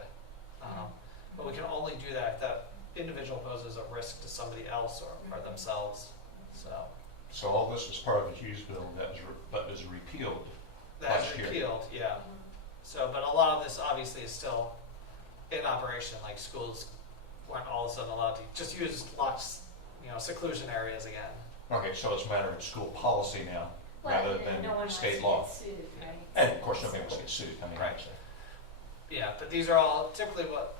But we can only do that if that individual poses a risk to somebody else or themselves. So all this was part of the Hughes Bill but was repealed That's last year. repealed, yeah. So, but a lot of this obviously is still in operation, like schools weren't all of a sudden allowed to just use locked, you know, seclusion areas again. Okay, so it's a matter of school policy now, Well, rather and than no one wants state to law. get sued, right? And of course, nobody wants to get sued, I mean, Right. Yeah, but these are all typically what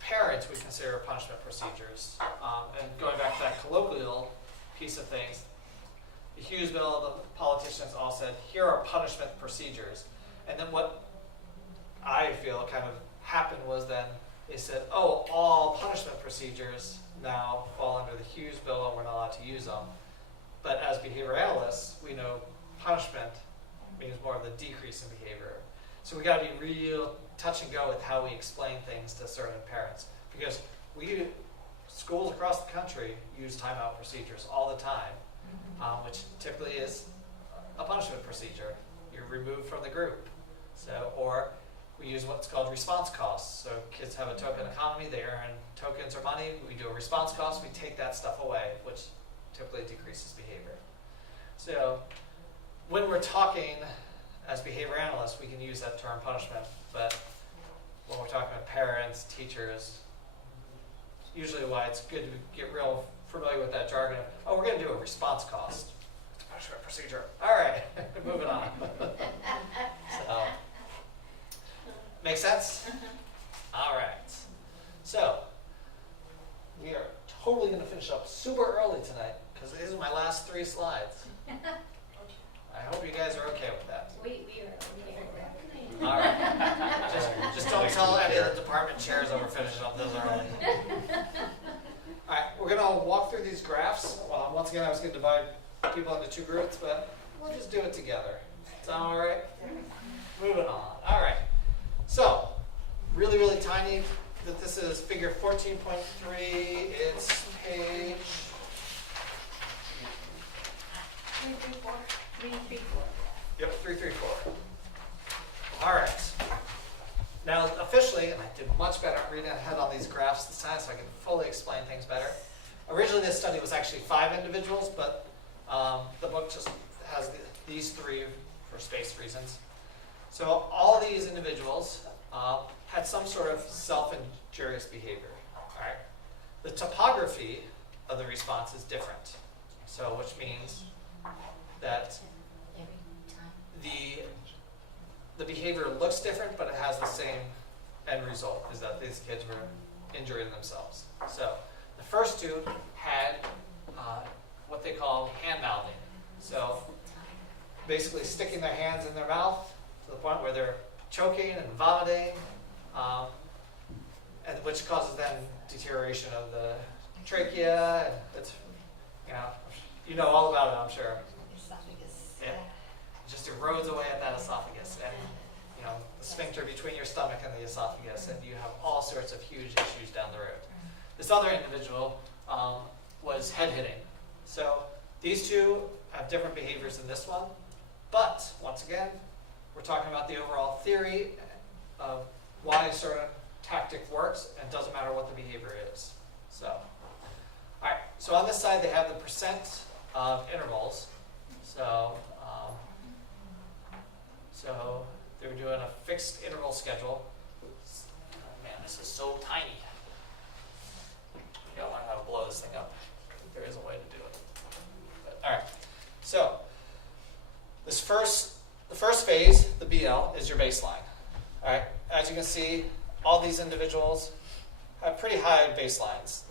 parents would consider punishment procedures. And going back to that colloquial piece of things, the Hughes Bill, the politicians all said, here are punishment procedures. And then what I feel kind of happened was then they said, oh, all punishment procedures now fall under the Hughes Bill and we're not allowed to use them. But as behavior analysts, we know punishment means more of the decrease in behavior. So we got to be real touch and go with how we explain things to certain parents. Because schools across the country use timeout procedures all the time, which typically is a punishment procedure. You're removed from the group. So, or we use what's called response costs. So kids have a token economy, they earn tokens or money, we do a response cost, we take that stuff away, which typically decreases behavior. So when we're talking as behavior analysts, we can use that term punishment, but when we're talking with parents, teachers, usually why it's good to get real familiar with that jargon of, oh, we're going to do a response cost. It's a punishment procedure. All right, moving on. So, make sense? All right. So, we are totally going to finish up super early tonight because these are my last 3 slides. I hope you guys are okay with that. We are okay. All right. Just don't tell any of the department chairs that we're finishing up this early. All right, we're going to walk through these graphs. Well, once again, I was going to divide people into 2 groups, but we'll just do it together. Sound all right? Moving on. All right. So, really, really tiny. This is figure 14.3. It's page 334. Yep, 334. All right. Now, officially, and I did much better at reading ahead on these graphs this time, so I can fully explain things better. Originally, this study was actually 5 individuals, but the book just has these 3 for space reasons. So all of these individuals had some sort of self-injurious behavior. All right. The topography of the response is different. So, which means that the behavior looks different, but it has the same end result, is that these kids were injuring themselves. So the first 2 had what they call hand mouthing. So basically sticking their hands in their mouth to the point where they're choking and vomiting, and which causes then deterioration of the trachea. And it's, you know all about it, I'm sure. Yeah. It just erodes away at that esophagus, and the sphincter between your stomach and the esophagus, and you have all sorts of huge issues down the road. This other individual was head hitting. So these 2 have different behaviors than this one, but once again, we're talking about the overall theory of why a certain tactic works, and it doesn't matter what the behavior is. So, all right. So on this side, they have the percent of intervals. So they were doing a fixed interval schedule. Oh, man, this is so tiny. You gotta learn how to blow this thing up. There is a way to do it. But, all right. So the first phase, the BL, is your baseline. All right. As you can see, all these individuals have pretty high baselines,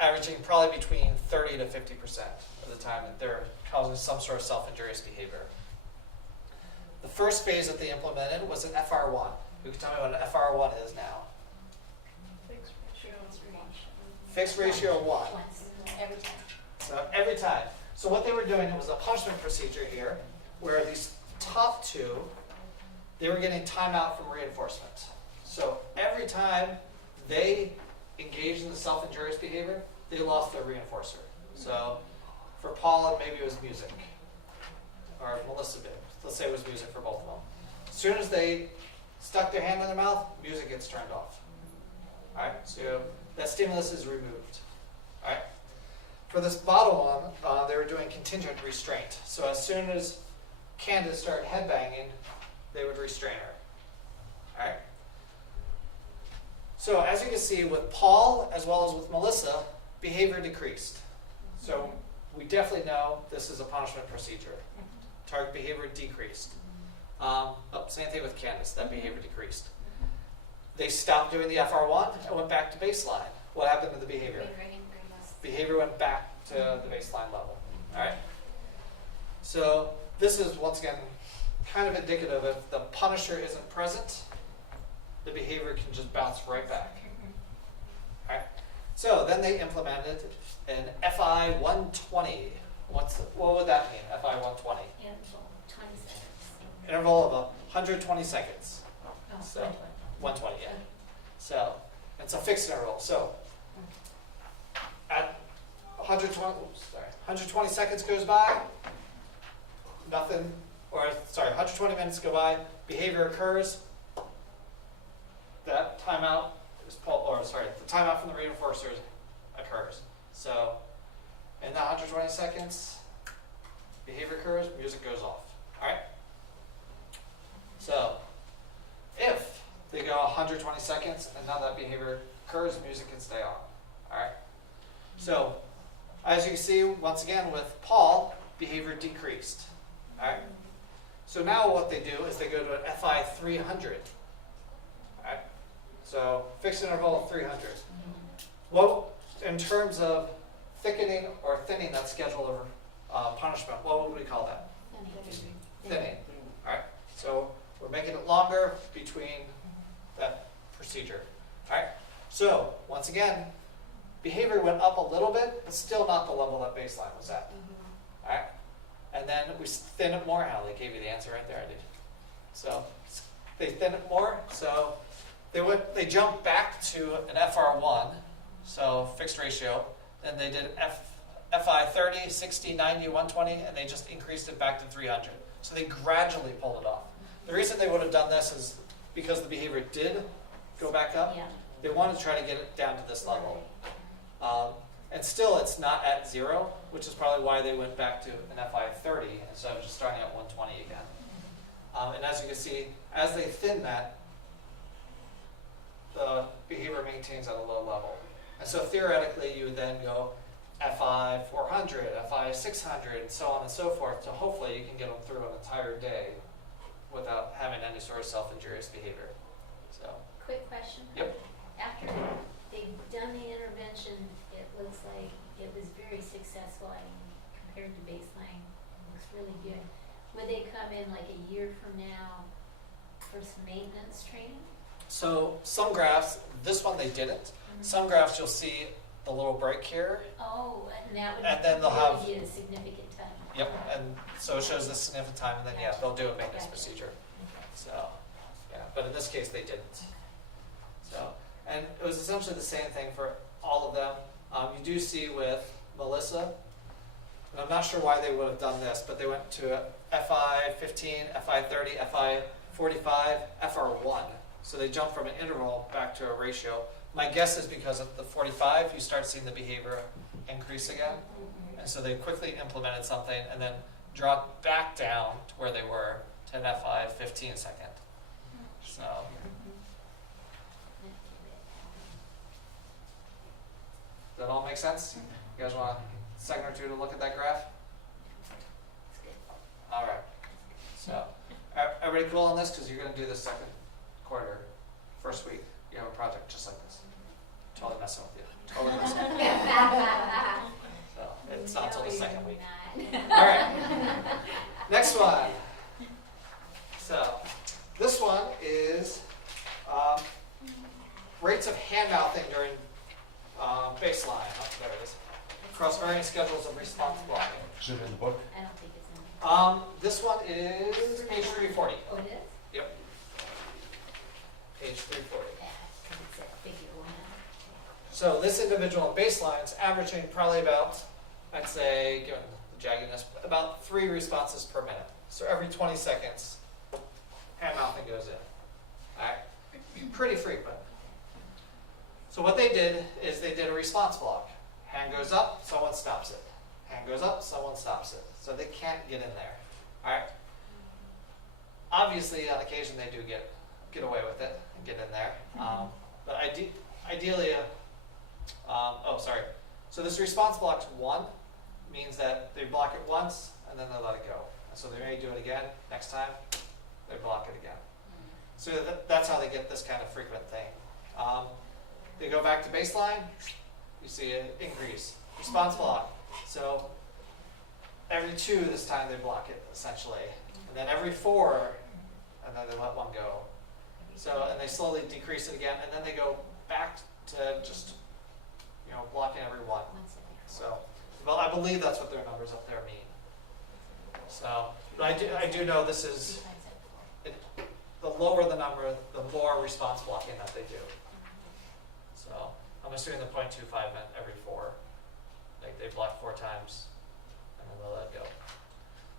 averaging probably between 30 to 50% of the time that they're causing some sort of self-injurious behavior. The first phase that they implemented was an FR1. Who can tell me what an FR1 is now? Fixed ratio 1. Once, every time. So every time. So what they were doing, it was a punishment procedure here, where these top 2, they were getting timeout from reinforcement. So every time they engaged in the self-injurious behavior, they lost their reinforcer. So for Paul, maybe it was music. Or Melissa, let's say it was music for both of them. As soon as they stuck their hand in their mouth, music gets turned off. All right, so that stimulus is removed. All right. For this bottom one, they were doing contingent restraint. So as soon as Candace started headbanging, they would restrain her. All right. So as you can see, with Paul as well as with Melissa, behavior decreased. So we definitely know this is a punishment procedure. Target behavior decreased. Same thing with Candace, that behavior decreased. They stopped doing the FR1 and went back to baseline. What happened to the behavior? Behavior went back to the baseline level. All right. So this is, once again, kind of indicative. If the punisher isn't present, the behavior can just bounce right back. All right. So then they implemented an FI 120. What would that mean, FI 120? Interval, 20 seconds. Interval of 120 seconds. Oh, So 120, yeah. So it's a fixed interval. So at 120 seconds goes by, nothing, or sorry, 120 minutes go by, behavior occurs, that timeout is pulled, or sorry, the timeout from the reinforcers occurs. So in that 120 seconds, behavior occurs, music goes off. All right? So if they go 120 seconds and none of that behavior occurs, music can stay on. All right? So as you can see, once again with Paul, behavior decreased. All right? So now what they do is they go to an FI 300. All right? So fixed interval of 300. Well, in terms of thickening or thinning that schedule of punishment, what would we call that? Thinning. All right. So we're making it longer between that procedure. All right. So once again, behavior went up a little bit, but still not the level that baseline was at. All right. And then we thin it more. How they gave you the answer right there, I did. So they thin it more. So they jumped back to an FR1, so fixed ratio. Then they did FI 30, 60, 90, 120, and they just increased it back to 300. So they gradually pulled it off. The reason they would have done this is because the behavior did go back up. Yeah. They wanted to try to get it down to this level. And still it's not at 0, which is probably why they went back to an FI 30 instead of just starting at 120 again. And as you can see, as they thin that, the behavior maintains at a low level. And so theoretically, you would then go FI 400, FI 600, and so on and so forth. So hopefully you can get them through an entire day without having any sort of self-injurious behavior. So, Quick question. yep. After they've done the intervention, it looks like it was very successful. I mean, compared to baseline, it looks really good. Would they come in like a year from now for some maintenance training? So some graphs, this one they didn't. Some graphs you'll see the little break here. Oh, and that would And then they'll really have- be a significant time. Yep. And so it shows the significant time, and then yeah, they'll do a maintenance Gotcha. procedure. Okay. So, yeah, but in this case they didn't. So, and it was essentially the same thing for all of them. You do see with Melissa, and I'm not sure why they would have done this, but they went to FI 15, FI 30, FI 45, FR1. So they jumped from an interval back to a ratio. My guess is because of the 45, you start seeing the behavior increase again. And so they quickly implemented something and then dropped back down to where they were to an FI 15 second. So, does that all make sense? You guys want a second or two to look at that graph? All right. So, everybody cool on this? Because you're going to do this second quarter, first week. You have a project just like this. Totally messing with you. Totally messing with you. So, it's not until the second week. All right. Next one. So, this one is rates of hand mouthing during baseline. Oh, there it is. Across varying schedules of response blocking. Is it in the book? I don't think it's in there. This one is page 340. Oh, it is? Yep. Page 340. Yeah, 'cause it's that figure one. So this individual in baseline is averaging probably about, I'd say, given the jagginess, about 3 responses per minute. So every 20 seconds, hand mouthing goes in. All right? Pretty frequent. So what they did is they did a response block. Hand goes up, someone stops it. Hand goes up, someone stops it. So they can't get in there. All right? Obviously, on occasion, they do get away with it and get in there. But ideally, so this response block's 1, means that they block it once and then they let it go. And so they may do it again. Next time, they block it again. So that's how they get this kind of frequent thing. They go back to baseline, you see an increase. Response block. So every 2 this time they block it, essentially. And then every 4, and then they let one go. So, and they slowly decrease it again, and then they go back to just, blocking every 1. Once every So, well, I believe that's what their numbers up there mean. So, but I do know this is, times every 4. the lower the number, the more response blocking that they do. So I'm assuming the 0.25 meant every 4. Like they block 4 times and then they'll let it go.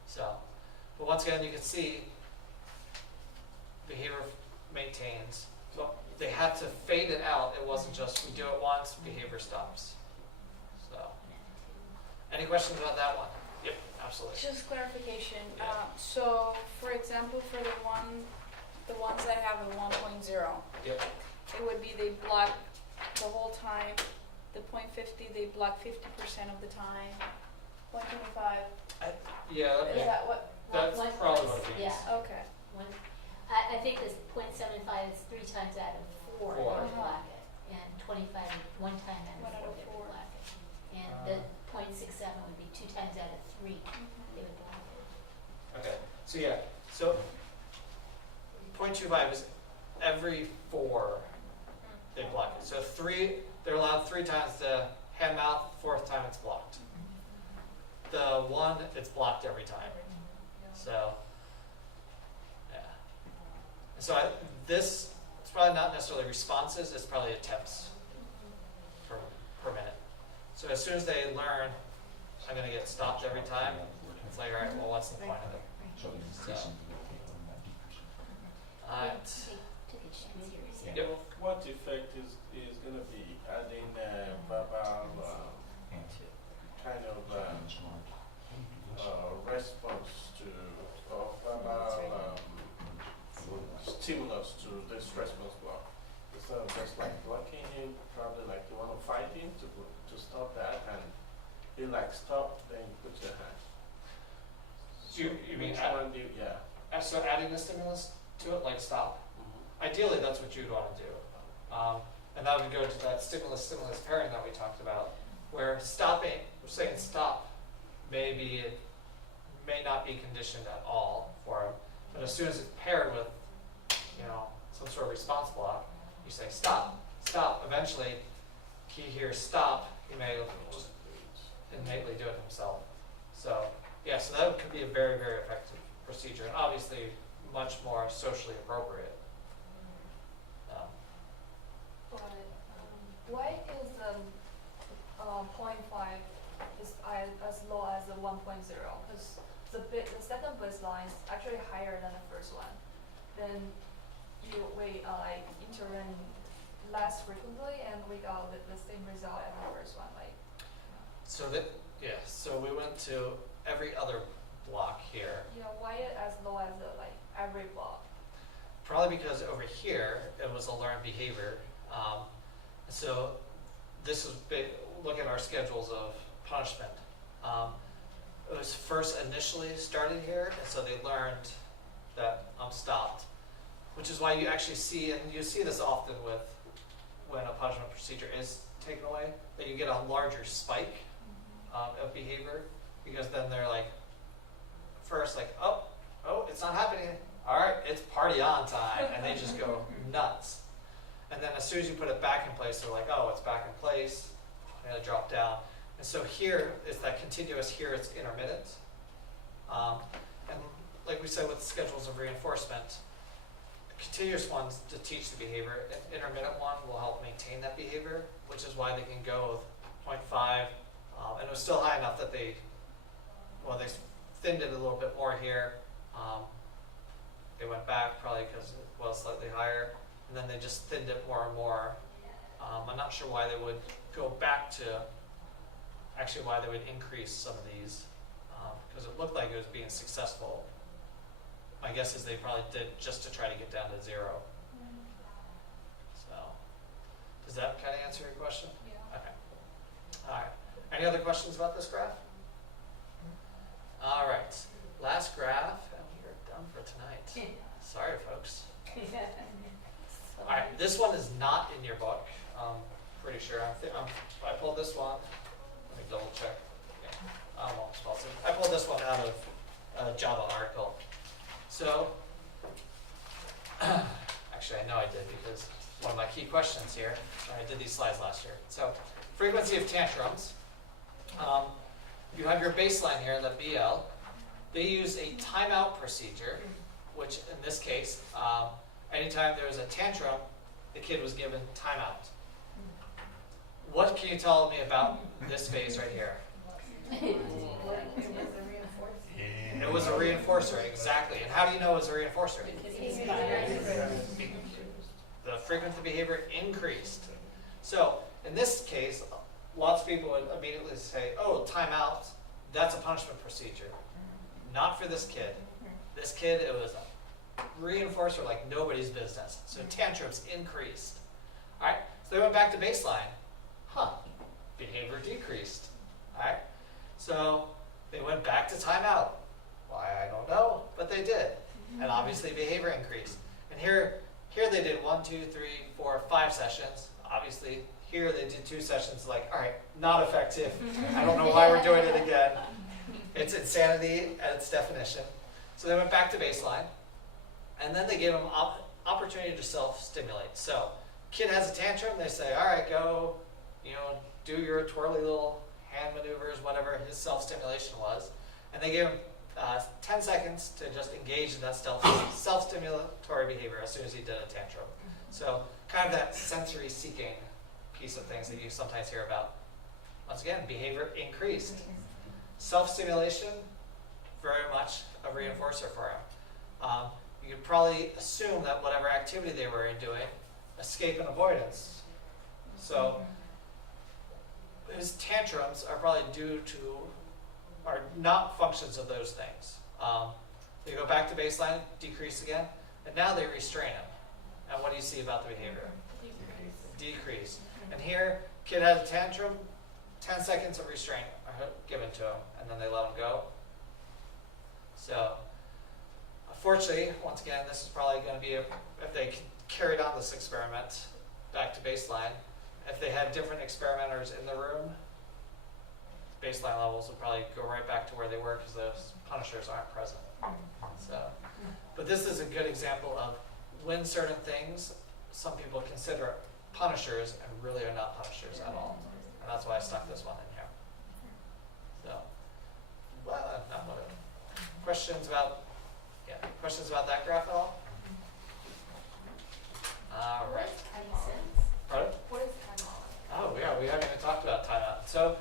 So, but once again, you can see behavior maintains. So they had to fade it out. It wasn't just we do it once, behavior stops. So, any questions about that one? Yep, absolutely. Just clarification. Yeah. So, for example, for the ones that have a 1.0, Yep. it would be they block the whole time. The 0.50, they block 50% of the time. 0.25. Yeah, Yeah. Is that what? that's One probably point- what it means. Yeah, Okay. I think this 0.75 is 3 times out of 4 Four. that would block it, and 25 is 1 time One out out of of 4 that four. would block it. And the 0.67 would be 2 times out of 3 they would block it. Okay, so yeah, so 0.25 is every 4 they block it. So they're allowed 3 times to hand out, 4th time it's blocked. The 1, it's blocked every time. So, yeah. So it's probably not necessarily responses, it's probably attempts per minute. So as soon as they learn, I'm going to get stopped every time, it's like, all right, well, what's the point of it? So, alright. They took it seriously. Yep. What effect is going to be adding verbal kind of response to, or verbal stimulus to this response block? Instead of just like blocking him, probably like you want to fight him to stop that, and you like stop, then you put your hand. You mean Which one do you, yeah. So adding the stimulus to it, like stop? Ideally, that's what you'd want to do. And that would go to that stimulus pairing that we talked about, where stopping, saying stop, may not be conditioned at all for him, but as soon as it's paired with, some sort of response block, you say stop, stop. Eventually, he hears stop, he may just innately do it himself. So, yeah, so that could be a very, very effective procedure, and obviously much more socially appropriate. But why is 0.5 is as low as the 1.0? Because the second baseline is actually higher than the first one. Then we intervene less frequently, and we got the same result as the first one. So we went to every other block here. Why it as low as the every block? Probably because over here it was a learned behavior. So this is look at our schedules of punishment. It was first initially started here, and so they learned that I'm stopped, which is why you actually see, and you see this often with when a punishment procedure is taken away, that you get a larger spike of behavior, because then they're like, first like, oh, it's not happening. All right, it's party on time, and they just go nuts. And then as soon as you put it back in place, they're like, oh, it's back in place, and it dropped down. And so here is that continuous, here it's intermittent. And like we said with the schedules of reinforcement, continuous ones to teach the behavior, an intermittent one will help maintain that behavior, which is why they can go with 0.5, and it was still high enough that they thinned it a little bit more here. They went back probably because it was slightly higher, and then they just thinned it more and more. I'm not sure why they would go back to, actually why they would increase some of these, because it looked like it was being successful. My guess is they probably did just to try to get down to 0. So, does that kind of answer your question? Yeah. Okay. All right. Any other questions about this graph? All right. Last graph, and we are done for tonight. Sorry, folks. All right. This one is not in your book. Pretty sure. I pulled this one. Let me double check. Yeah. I'm almost positive. I pulled this one out of a Java article. So, actually, I know I did because one of my key questions here. I did these slides last year. So, frequency of tantrums. You have your baseline here, the BL. They use a timeout procedure which in this case, anytime there was a tantrum, the kid was given timeout. What can you tell me about this phase right here? It was a reinforcer, exactly. And how do you know it was a reinforcer? The frequency of behavior increased. So in this case, lots of people would immediately say, oh, timeout, that's a punishment procedure. Not for this kid. This kid, it was a reinforcer like nobody's business. So tantrums increased. All right, so they went back to baseline. Behavior decreased. All right, so they went back to timeout. Why, I don't know, but they did. And obviously behavior increased. And here they did 1, 2, 3, 4, 5 sessions. Obviously, here they did 2 sessions, like, all right, not effective. I don't know why we're doing it again. It's insanity at its definition. So they went back to baseline, and then they gave them opportunity to self-stimulate. So kid has a tantrum, they say, all right, go, do your twirly little hand maneuvers, whatever his self-stimulation was. And they gave him 10 seconds to just engage in that self-stimulatory behavior as soon as he did a tantrum. So kind of that sensory seeking piece of things that you sometimes hear about. Once again, behavior increased. Self-stimulation, very much a reinforcer for him. You could probably assume that whatever activity they were doing, escape and avoidance. So his tantrums are probably are not functions of those things. They go back to baseline, decrease again, and now they restrain him. And what do you see about the behavior? Decrease. And here, kid has a tantrum, 10 seconds of restraint are given to him, and then they let him go. So, unfortunately, once again, this is probably going to be, if they carried on this experiment back to baseline, if they had different experimenters in the room, baseline levels would probably go right back to where they were because those punishers aren't present. So, but this is a good example of when certain things some people consider punishers and really are not punishers at all. And that's why I stuck this one in here. So, well, not whatever. Questions about that graph at all? All right. Pardon? What is timeout? Oh, yeah, we haven't even talked about timeout. So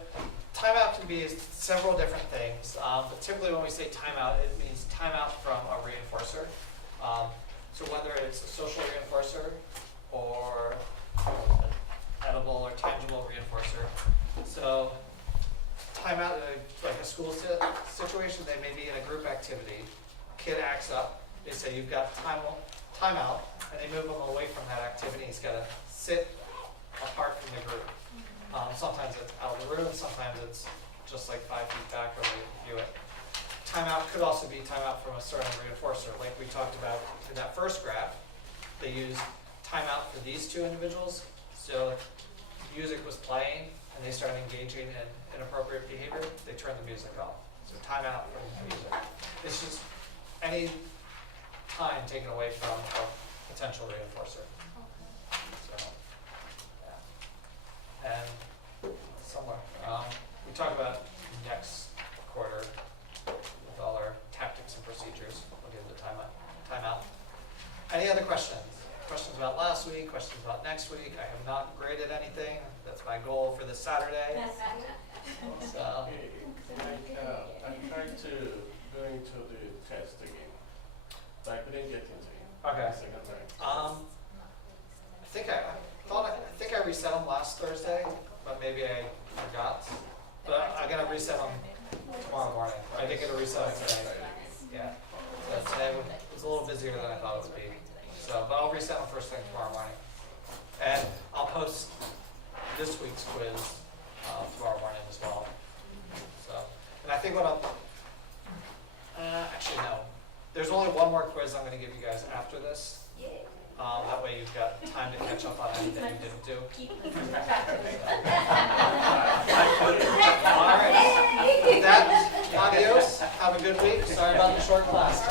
timeout can be several different things, but typically when we say timeout, it means timeout from a reinforcer. So whether it's a social reinforcer or an edible or tangible reinforcer. So timeout, like a school situation, they may be in a group activity. Kid acts up, they say you've got timeout, and they move him away from that activity. He's got to sit apart from the group. Sometimes it's out of the room, sometimes it's just like 5 feet back where they view it. Timeout could also be timeout from a certain reinforcer. Like we talked about in that first graph, they used timeout for these 2 individuals. So music was playing and they started engaging in inappropriate behavior, they turned the music off. So timeout from the music. It's just any time taken away from a potential reinforcer. So, yeah. And somewhere, we talk about next quarter with all our tactics and procedures. We'll give the timeout. Any other questions? Questions about last week, questions about next week? I have not graded anything. That's my goal for this Saturday. So, I tried to go into the test again, but I couldn't get into it. okay. The second time. I think I reset them last Thursday, but maybe I forgot. But I'm gonna reset them tomorrow morning. I did get a reset today. Yeah. So today was a little busier than I thought it would be. So, but I'll reset them first thing tomorrow morning. And I'll post this week's quiz tomorrow morning as well. So, and I think what actually no. There's only one more quiz I'm going to give you guys after this. That way you've got time to catch up on anything you didn't do. All right. With that, adios. Have a good week. Sorry about the short class.